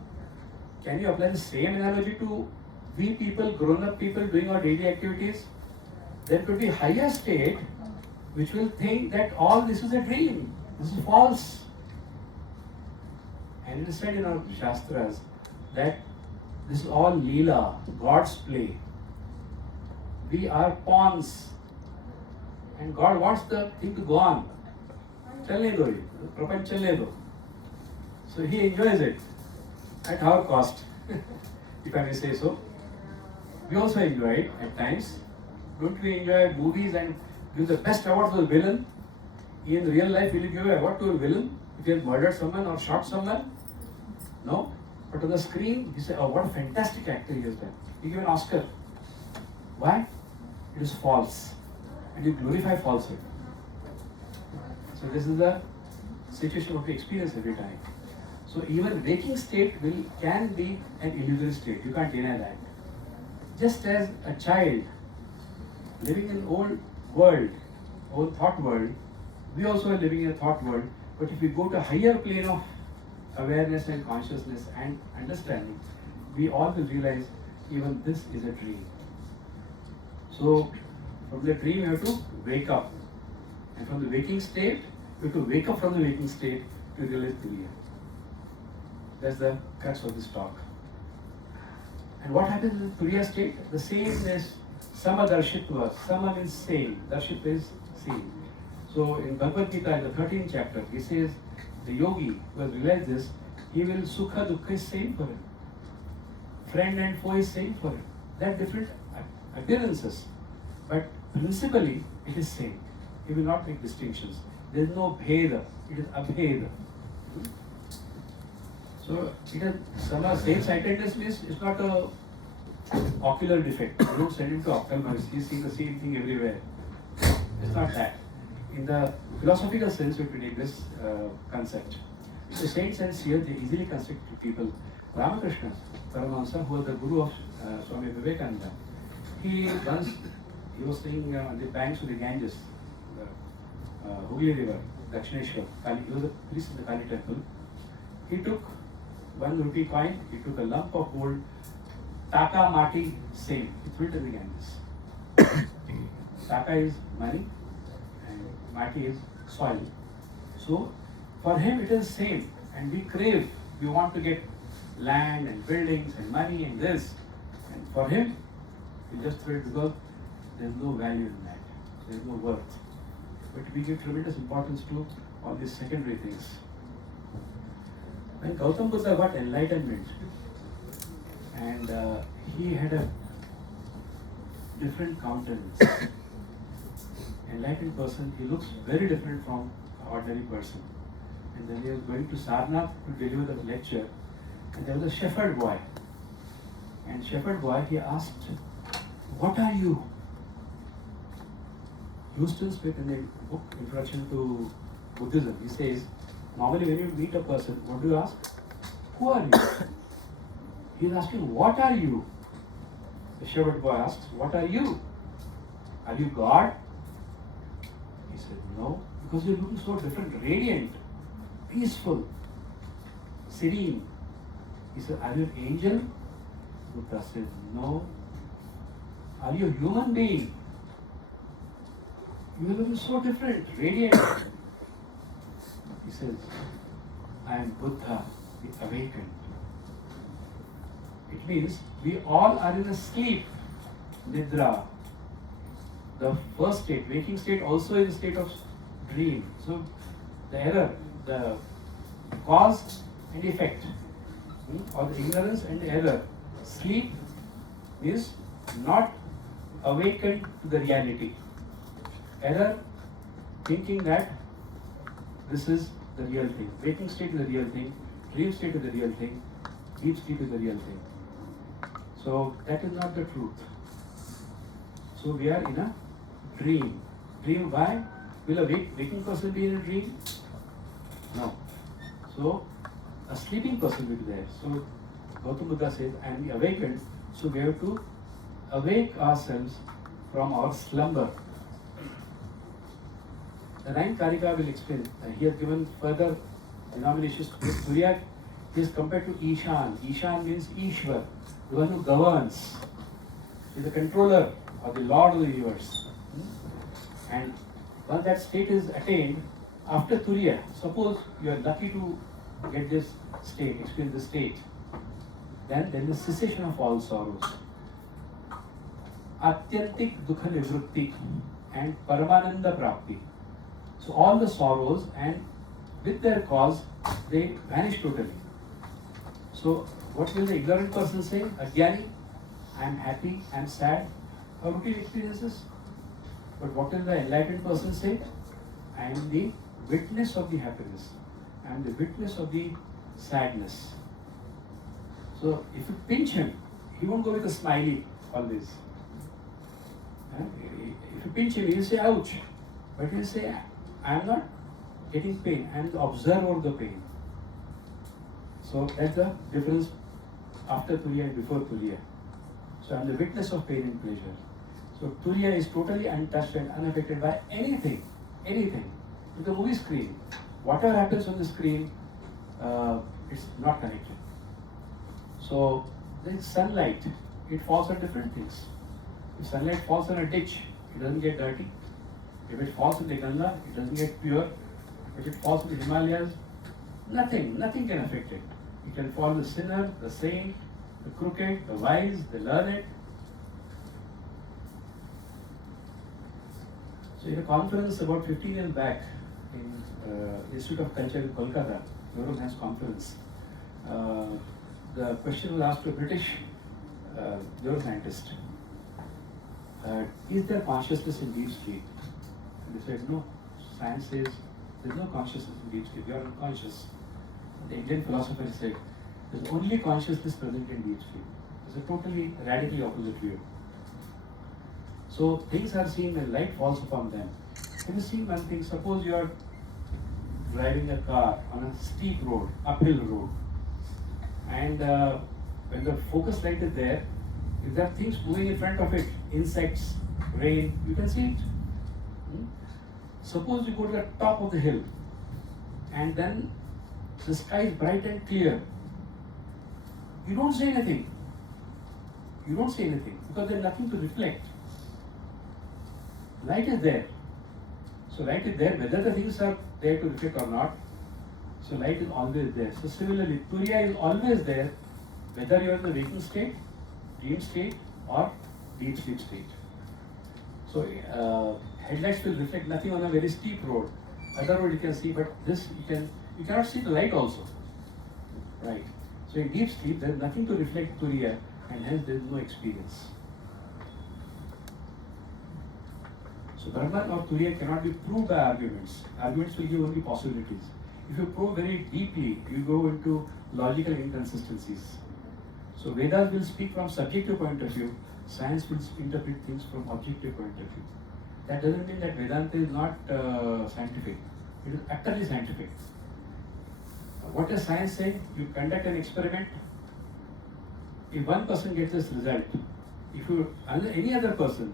Can you apply the same analogy to we people, grown-up people doing our daily activities? There could be higher state which will think that all this is a dream, this is false. And it is said in our Shastras that this is all Leela, God's play. We are pawns. And God wants the thing to go on. Chalne do, prapanch chalne do. So He enjoys it at our cost, if I may say so. We also enjoy it at times. Don't we enjoy movies and give the best award to the villain? In real life, will you give an award to a villain if he has murdered someone or shot someone? No. But on the screen, you say, oh, what a fantastic actor he has done. You give an Oscar. Why? It is false. And you glorify falsehood. So this is the situation what we experience every time. So even waking state can be an illusory state. You can't deny that. Just as a child living in old world, old thought world, we also are living in a thought world. But if we go to a higher plane of awareness and consciousness and understanding, we all will realize even this is a dream. So from the dream you have to wake up, and from the waking state you have to wake up from the waking state to realize Turiya. That's the crux of this talk. And what happens in the Turiya state? The same is Samadarshitva. Sama means same, Darshitva is same. So in Bhagavad Gita, in the 13th chapter, he says the yogi who has realized this, he will Sukha Dukkha is same for him. Friend and foe is same for him. They have different appearances, but principally it is same. He will not make distinctions. There is no bheda, it is abheda. So it is same-sightedness means it's not a ocular defect. You don't send him to ophthalmologist, he's seeing the same thing everywhere. It's not that. In the philosophical sense, we have to take this concept. In the same sense here, they easily construct people. Ramakrishna, Paramahamsa, who was the guru of Swami Vivekananda, he was staying on the banks of the Ganges, the Hooghly River, Dakshineshwar. He was a priest in the Kali temple. He took 1 rupee coin, he took a lump of gold, Taka Mati, same. He threw it in the Ganges. Taka is money, Mati is soil. So for him it is same, and we crave, we want to get land and buildings and money and this, and for him we just throw it because there is no value in that, there is no worth. But we give tremendous importance to all these secondary things. When Gautam Buddha got enlightenment, and he had a different countenance. Enlightened person, he looks very different from an ordinary person. And then he was going to Sarnath to deliver the lecture, and there was a shepherd boy. And shepherd boy, he asked, "What are you?" Houston Smith, in the book Introduction to Buddhism. He says, normally when you meet a person, what do you ask? Who are you? He is asking, what are you? The shepherd boy asks, what are you? Are you God? He said, no, because you're looking so different, radiant, peaceful, serene. He said, are you an angel? Buddha said, no. Are you a human being? You are looking so different, radiant. He says, I am Buddha, the awakened. It means we all are in a sleep, nidra. The first state, waking state, also is a state of dream. So the error, the cause and effect, or the ignorance and error. Sleep is not awakened to the reality. Error, thinking that this is the real thing. Waking state is the real thing. Dream state is the real thing. Deep sleep is the real thing. So that is not the truth. So we are in a dream. Dream why? Will a waking person be in a dream? No. So a sleeping person will be there. So Gautam Buddha says, I am the awakened. So we have to awake ourselves from our slumber. The ninth Karika will explain. He has given further denominations to this. Turiya is compared to Ishan. Ishan means Ishwar, the one who governs. He is the controller or the lord of the universe. And once that state is attained, after Turiya, suppose you are lucky to get this state, experience this state, then there is cessation of all sorrows. Atyantik dukha nivritti and paramananda prapti. So all the sorrows and with their cause, they vanish totally. So what will the ignorant person say? Ajnani, I am happy, I am sad, or routine experiences. But what will the enlightened person say? I am the witness of the happiness. I am the witness of the sadness. So if you pinch him, he won't go with a smiley always. If you pinch him, he will say ouch. But he will say, I am not getting pain, I am the observer of the pain. So that's the difference after Turiya and before Turiya. So I am the witness of pain and pleasure. So Turiya is totally untouched and unaffected by anything. To the movie screen. Whatever happens on the screen, it's not connected. So there is sunlight, it falls on different things. If sunlight falls on a ditch, it doesn't get dirty. If it falls in the Ganga, it doesn't get pure. If it falls in the Himalayas, nothing can affect it. It can fall the sinner, the saint, the crooked, the wise, the learned. So in a conference about 15 years back in Institute of Culture in Kolkata, Europe conference, the question was asked to a British neuroscientist, is there consciousness in deep sleep? And they said, no, science says there is no consciousness in deep sleep, you are unconscious. The Indian philosopher said, there is only consciousness present in deep sleep. It's a totally, radically opposite view. So things are seen when light falls upon them. Can you see one thing? Suppose you are driving a car on a steep road, uphill road, and when the focus light is there, if there are things moving in front of it, insects, rain, you can see it. Suppose you go to the top of the hill and then the sky is bright and clear. You don't say anything. Because there is nothing to reflect. Light is there. So light is there whether the things are there to reflect or not. So light is always there. So similarly, Turiya is always there whether you are in the waking state, dream state or deep sleep state. So headlights will reflect nothing on a very steep road. Other road you can see, but this you cannot see the light also. Right. So in deep sleep there is nothing to reflect Turiya and hence there is no experience. So Brahman or Turiya cannot be proved by arguments. Arguments will give only possibilities. If you probe very deeply, you go into logical inconsistencies. So Vedas will speak from subjective point of view, science will interpret things from objective point of view. That doesn't mean that Vedanta is not scientific. It is utterly scientific. What does science say? You conduct an experiment. If one person gets this result, if any other person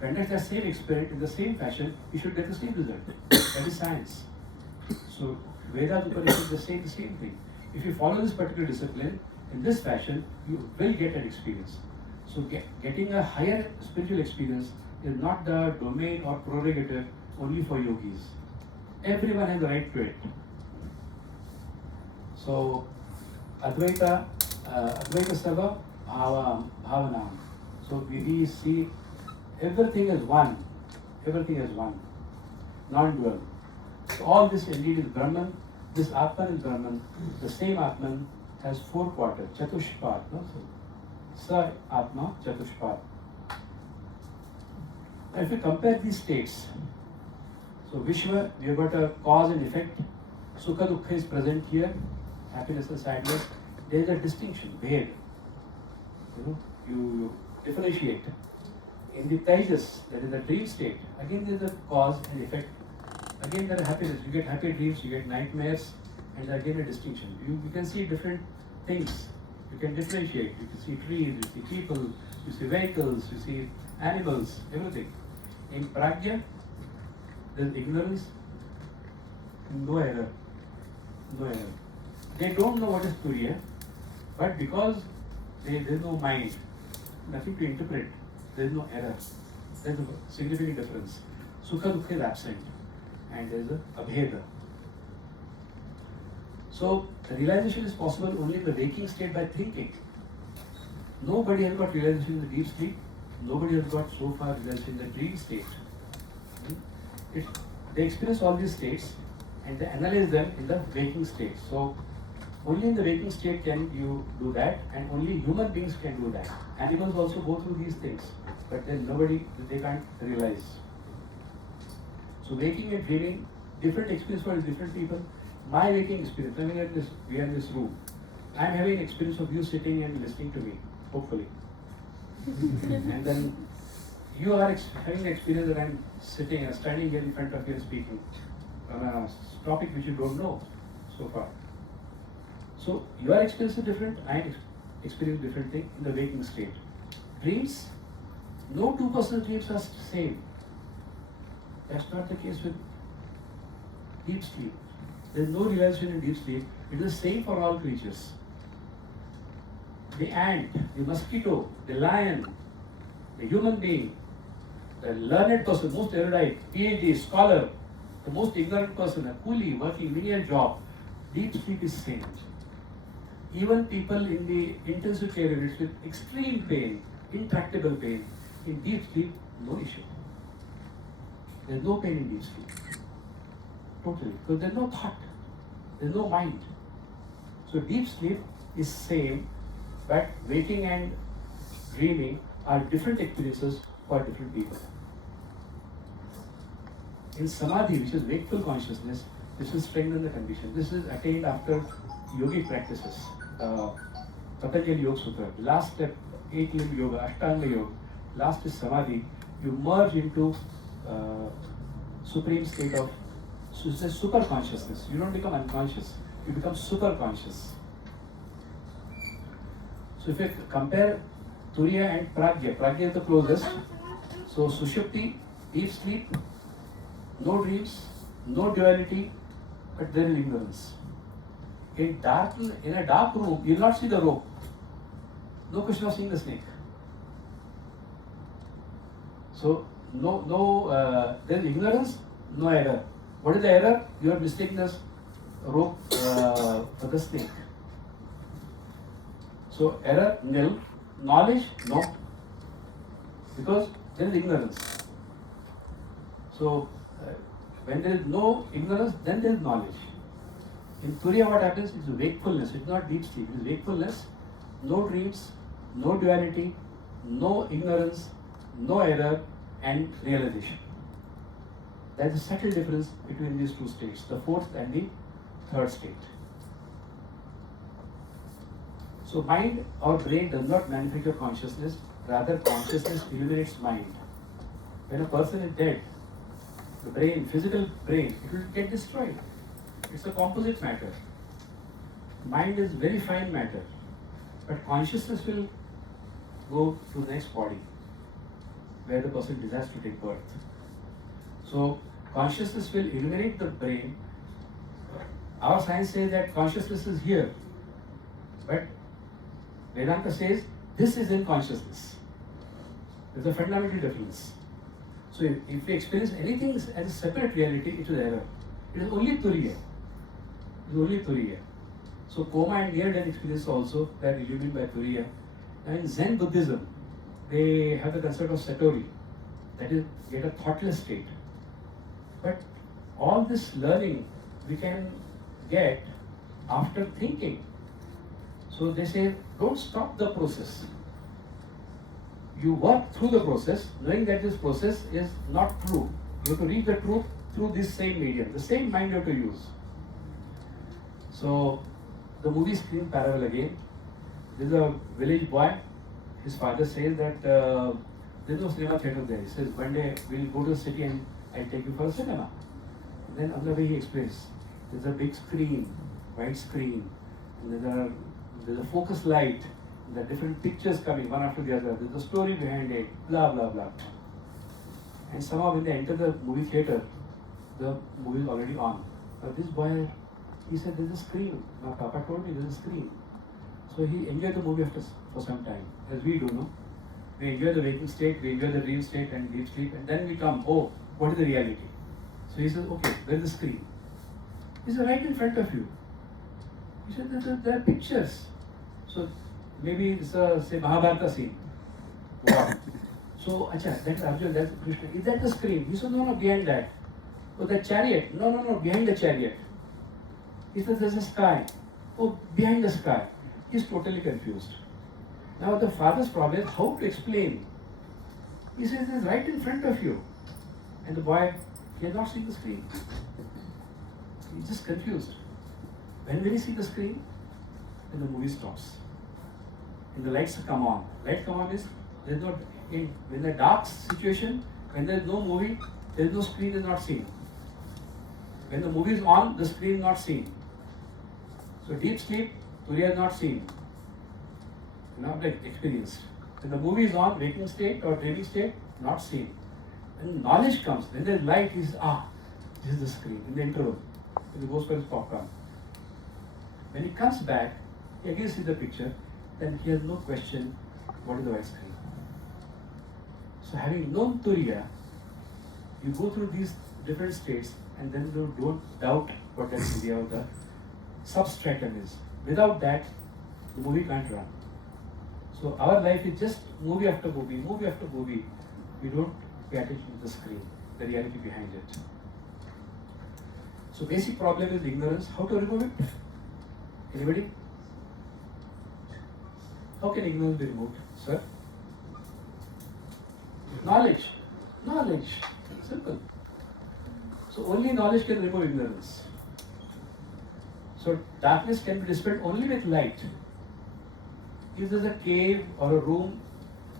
conducts the same experiment in the same fashion, he should get the same result. That is science. So Vedas Upanishads they say the same thing. If you follow this particular discipline in this fashion, you will get an experience. So getting a higher spiritual experience is not the domain or prerogative only for yogis. Everyone has the right to it. So Advaita Sarva Bhavanam. So we see everything as one. Everything as one. Non-dual. So all this indeed is Brahman. This Atman is Brahman. The same Atman has 4 quarters. Chatushpad. No? So, Sa Atma Chatushpad. Now if you compare these states, so Vishwa, we have got a cause and effect. Sukha Dukkha is present here. Happiness and sadness. There is a distinction, bhed. You differentiate. In the Tejas, that is the dream state, again there is a cause and effect. Again there is happiness. You get happy dreams, you get nightmares, and again a distinction. You can see different things. You can differentiate. You can see trees, you see people, you see vehicles, you see animals, everything. In Pragya, there is ignorance, no error. No error. They don't know what is Turiya, but because there is no mind, nothing to interpret, there is no error. There is a significant difference. Sukha Dukkha is absent, and there is a Abheda. So, the realization is possible only in the waking state by thinking. Nobody has got realization in the deep sleep. Nobody has got so far realization in the dream state. They experience all these states and they analyze them in the waking state. So, only in the waking state can you do that, and only human beings can do that. Animals also go through these things, but then they can't realize. So, waking and dreaming, different experience for different people. My waking experience, we are in this room. I am having an experience of you sitting and listening to me, hopefully. And then you are having an experience that I am sitting and standing here in front of you and speaking on a topic which you don't know so far. So your experience is different, I experience different thing in the waking state. Dreams, no two personal dreams are same. That's not the case with deep sleep. There is no realization in deep sleep. It is the same for all creatures. The ant, the mosquito, the lion, the human being, the learned person, most erudite, PhD, scholar, the most ignorant person, a coolie working menial job, deep sleep is same. Even people in the intensive care units with extreme pain, intractable pain, in deep sleep, no issue. There is no pain in deep sleep. Totally. Because there is no thought. There is no mind. So deep sleep is same, but waking and dreaming are different experiences for different people. In Samadhi, which is wakeful consciousness, this will strengthen the condition. This is attained after yogic practices. Patanjali Yoga Sutra. Last step, 8-limb yoga, Ashtanga yoga. Last is Samadhi. You merge into supreme state of super consciousness. You don't become unconscious. You become super conscious. So if you compare Turiya and Pragya, Pragya is the closest. So Sushupti, deep sleep, no dreams, no duality, but there is ignorance. In a dark room, you will not see the rope. No question of seeing the snake. So there is ignorance, no error. What is the error? Your mistakeness rope for the snake. So error nil, knowledge no, because there is ignorance. So when there is no ignorance, then there is knowledge. In Turiya, what happens is wakefulness. It's not deep sleep. It is wakefulness, no dreams, no duality, no ignorance, no error, and realization. There is a subtle difference between these two states, the fourth and the third state. So mind or brain does not manufacture consciousness, rather consciousness illuminates mind. When a person is dead, the brain, physical brain, it will get destroyed. It's a composite matter. Mind is very fine matter, but consciousness will go to the next body where the person desires to take birth. So consciousness will illuminate the brain. Our science says that consciousness is here, but Vedanta says this is in consciousness. There's a fundamental difference. So if we experience anything as a separate reality, it is error. It is only Turiya. It is only Turiya. So coma and near-death experience also, they are illumined by Turiya. And in Zen Buddhism, they have the concept of Satori, that is, get a thoughtless state. But all this learning we can get after thinking. So they say, don't stop the process. You work through the process, knowing that this process is not true. You have to reach the truth through this same medium, the same mind you have to use. So the movie screen parallel again. There's a village boy. His father says that there's no cinema theater there. He says, one day we'll go to the city and I'll take you for a cinema. And then on the way he explains, there's a big screen, white screen, and there's a focus light, there are different pictures coming one after the other, there's a story behind it, blah blah blah. And somehow when they enter the movie theater, the movie is already on. Now this boy, he said, there's a screen. My papa told me there's a screen. So he enjoyed the movie for some time, as we do, no? We enjoy the waking state, we enjoy the dream state and deep sleep, and then we come, oh, what is the reality? So he says, okay, where's the screen? He said, right in front of you. He said, there are pictures. So maybe it's a, say, Mahabharata scene. Wow. So, acha, that's Arjuna, that's Krishna. Is that the screen? He said, no, behind that. Oh, that chariot? No, behind the chariot. He said, there's a sky. Oh, behind the sky. He's totally confused. Now the father's problem is how to explain. He says, it's right in front of you. And the boy, he has not seen the screen. He's just confused. When will he see the screen? Then the movie stops. And the lights come on. Light come on is, there's no, when the dark situation, when there's no movie, there's no screen is not seen. When the movie is on, the screen is not seen. So deep sleep, Turiya is not seen. Not like experienced. When the movie is on, waking state or dreaming state, not seen. When knowledge comes, then the light is, this is the screen, in the interval. When he goes for his popcorn. When he comes back, he again sees the picture, then he has no question what is the white screen. So having known Turiya, you go through these different states and then you don't doubt what that Turiya or the substratum is. Without that, the movie can't run. So our life is just movie after movie, movie after movie. We don't pay attention to the screen, the reality behind it. So basic problem is ignorance. How to remove it? Anybody? How can ignorance be removed, sir? Knowledge. Knowledge. Simple. So only knowledge can remove ignorance. So darkness can be dispelled only with light. If there's a cave or a room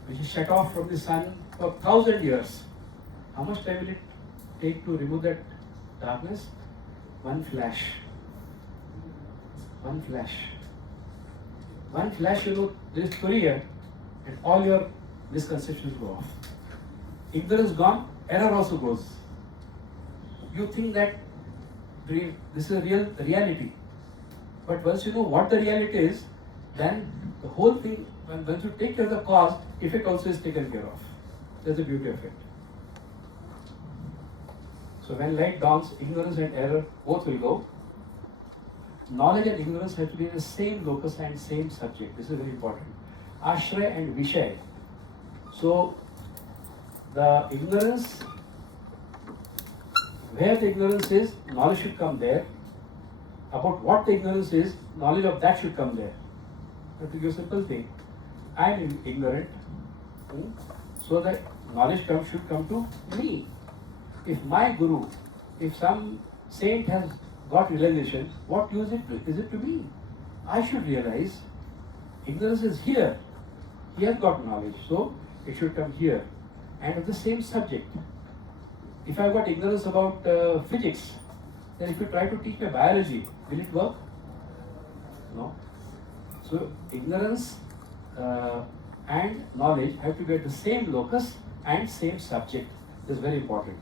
which is shut off from the sun for 1,000 years, how much time will it take to remove that darkness? One flash. One flash. One flash, there is Turiya, and all your misconceptions go off. Ignorance gone, error also goes. You think that this is a reality. But once you know what the reality is, then the whole thing, once you take care of the cause, effect also is taken care of. That's the beauty of it. So when light dawns, ignorance and error both will go. Knowledge and ignorance have to be in the same locus and same subject. This is very important. Ashraya and Vishay. So the ignorance, where the ignorance is, knowledge should come there. About what the ignorance is, knowledge of that should come there. To give a simple thing, I am ignorant, so the knowledge should come to me. If my guru, if some saint has got realization, what use is it to me? I should realize ignorance is here. He has got knowledge, so it should come here and of the same subject. If I've got ignorance about physics, then if you try to teach me biology, will it work? No. So ignorance and knowledge have to be at the same locus and same subject. This is very important.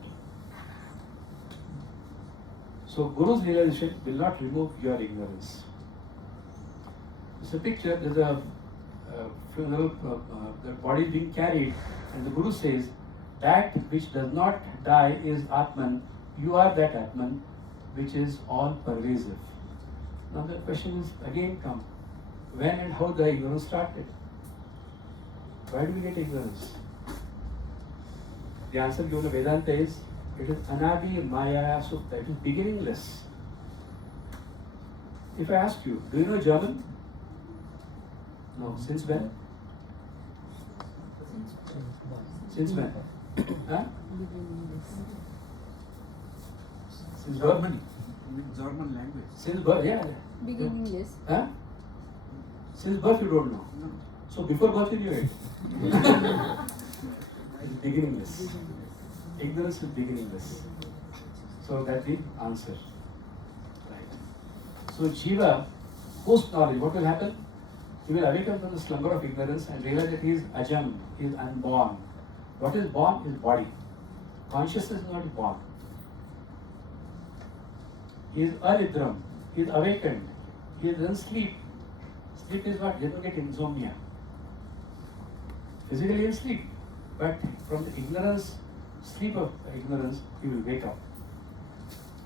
So Guru's realization will not remove your ignorance. It's a picture, there's a funeral, the body being carried, and the Guru says, that which does not die is Atman, you are that Atman which is all pervasive. Now the question is again come, when and how the ignorance started? Why do we get ignorance? The answer given in Vedanta is, it is Anadi Maya Sukta, it is beginningless. If I ask you, do you know German? No, since when? Since when? Huh? Since German. German language. Since birth, yeah. Beginningless. Huh? Since birth you don't know. No. So before birth you knew it. Beginningless. Ignorance is beginningless. So that's the answer. Right. So Jiva, post knowledge, what will happen? He will awaken from the slumber of ignorance and realize that he is ajam, he is unborn. What is born is body. Consciousness is not born. He is anidram, he is awakened, he is in sleep. Sleep is not, he doesn't get insomnia. Physically in sleep, but from the ignorance, sleep of ignorance, he will wake up.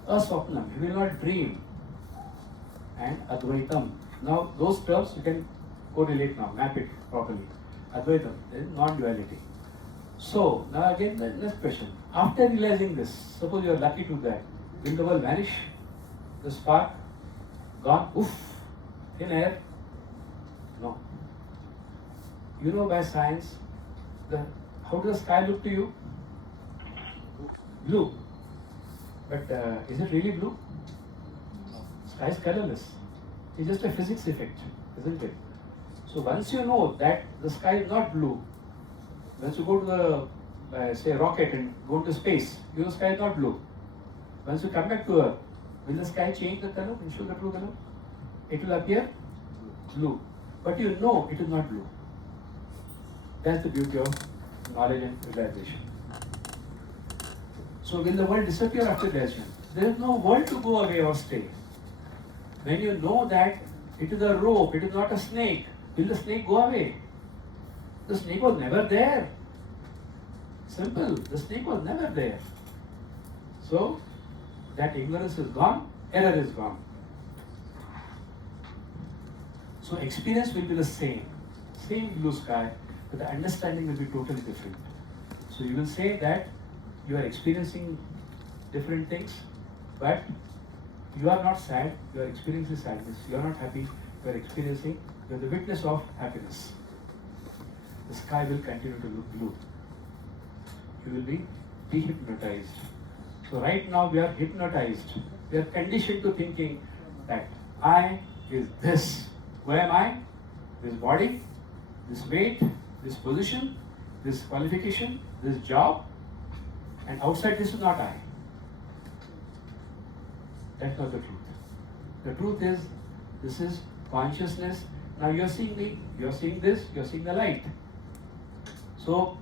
Aswapnam, he will not dream. And Advaitam. Now those terms you can correlate now, map it properly. Advaitam, there is non-duality. So, now again the next question. After realizing this, suppose you are lucky to that, will the world vanish? The spark? Gone? Oof! Thin air? No. You know by science, how does the sky look to you? Blue. But is it really blue? Sky is colorless. It's just a physics effect, isn't it? So once you know that the sky is not blue, once you go to the, say, rocket and go to space, you know sky is not blue. Once you come back to Earth, will the sky change the color and show the true color? It will appear blue. But you know it is not blue. That's the beauty of knowledge and realization. So will the world disappear after realization? There is no world to go away or stay. When you know that it is a rope, it is not a snake, will the snake go away? The snake was never there. Simple, the snake was never there. So, that ignorance is gone, error is gone. So, experience will be the same blue sky, but the understanding will be totally different. So, you will say that you are experiencing different things, but you are not sad, you are experiencing sadness. You are not happy, you are experiencing, you are the witness of happiness. The sky will continue to look blue. You will be dehypnotized. So right now we are hypnotized. We are conditioned to thinking that I is this. Who am I? This body, this weight, this position, this qualification, this job, and outside this is not I. That's not the truth. The truth is, this is consciousness. Now you are seeing me, you are seeing this, you are seeing the light. So,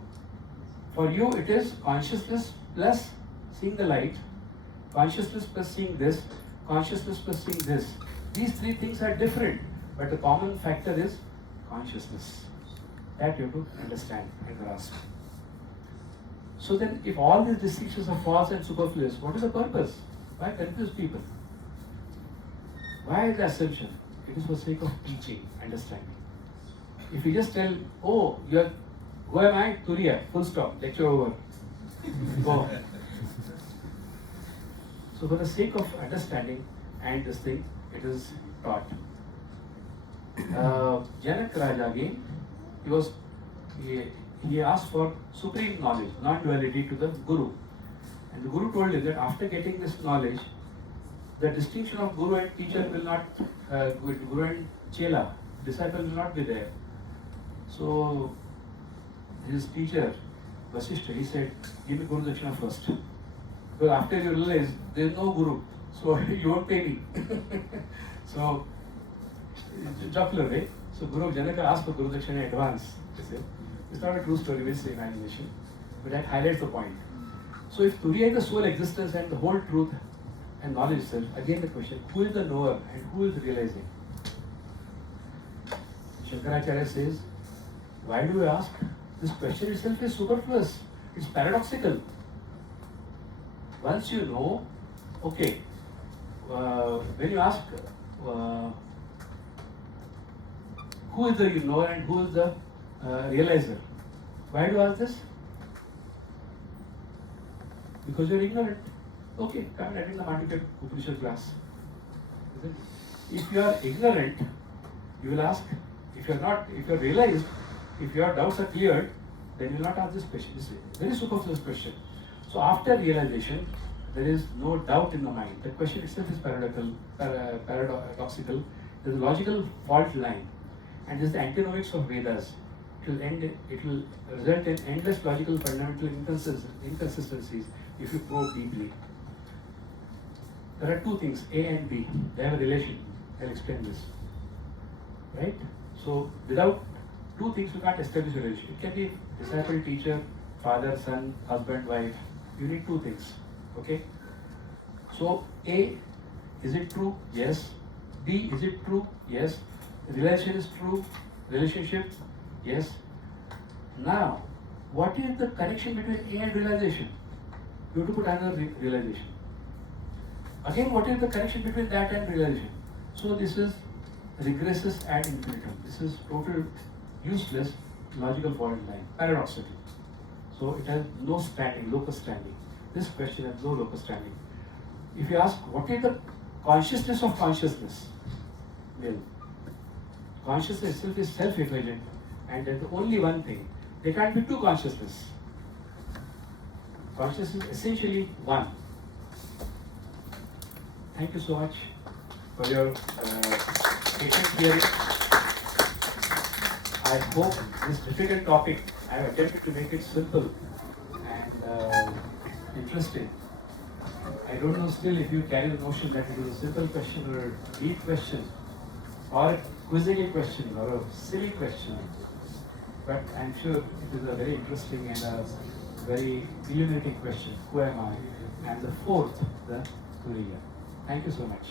for you it is consciousness plus seeing the light, consciousness plus seeing this, consciousness plus seeing this. These three things are different, but the common factor is consciousness. That you have to understand and grasp. So then, if all these distinctions are false and superfluous, what is the purpose? Why confuse people? Why the assumption? It is for sake of teaching, understanding. If you just tell, oh, you are, who am I? Turiya, full stop, lecture over. Go. So for the sake of understanding and this thing, it is taught. Janak Raja again, he asked for supreme knowledge, non-duality to the Guru. And the Guru told him that after getting this knowledge, the distinction of Guru and teacher will not, Guru and Chela, disciple will not be there. So his teacher, Vasishtha, he said, give me Guru Dakshina first. Because after you realize there is no guru, so you won't pay me. So, jocular way. So Guru Janaka asked for Guru Dakshina in advance. It's not a true story, it's imagination, but that highlights the point. So if Turiya is the sole existence and the whole truth and knowledge itself, again the question, who is the knower and who is realizing? Shankaracharya says, why do you ask? This question itself is superfluous. It's paradoxical. Once you know, okay, when you ask who is the knower and who is the realizer, why do you ask this? Because you are ignorant. Okay, come and attend the Mandukya Upanishad class. If you are ignorant, you will ask. If you are not, if you are realized, if your doubts are cleared, then you will not ask this question. This is a very superfluous question. So after realization, there is no doubt in the mind. The question itself is paradoxical. There is a logical fault line, and this is the antinomics of Vedas. It will result in endless logical fundamental inconsistencies if you probe deeply. There are two things, A and B. They have a relation. I'll explain this. Right? So without two things, you can't establish a relation. It can be disciple, teacher, father, son, husband, wife. You need two things. Okay? So A, is it true? Yes. B, is it true? Yes. Relation is true. Relationship? Yes. Now, what is the connection between A and realization? You have to put another realization. Again, what is the connection between that and realization? So this is regressus ad infinitum. This is total useless logical fault line, paradoxical. So it has no standing, locus standing. This question has no locus standing. If you ask, what is the consciousness of consciousness? Well, consciousness itself is self-effulgent, and there's only one thing. There can't be two consciousness. Consciousness is essentially one. Thank you so much for your patient hearing. I hope this difficult topic, I have attempted to make it simple and interesting. I don't know still if you carry the notion that it is a simple question or a deep question or a quizzical question or a silly question. But I'm sure it is a very interesting and a very illuminating question. Who am I? And the fourth, the Turiya. Thank you so much.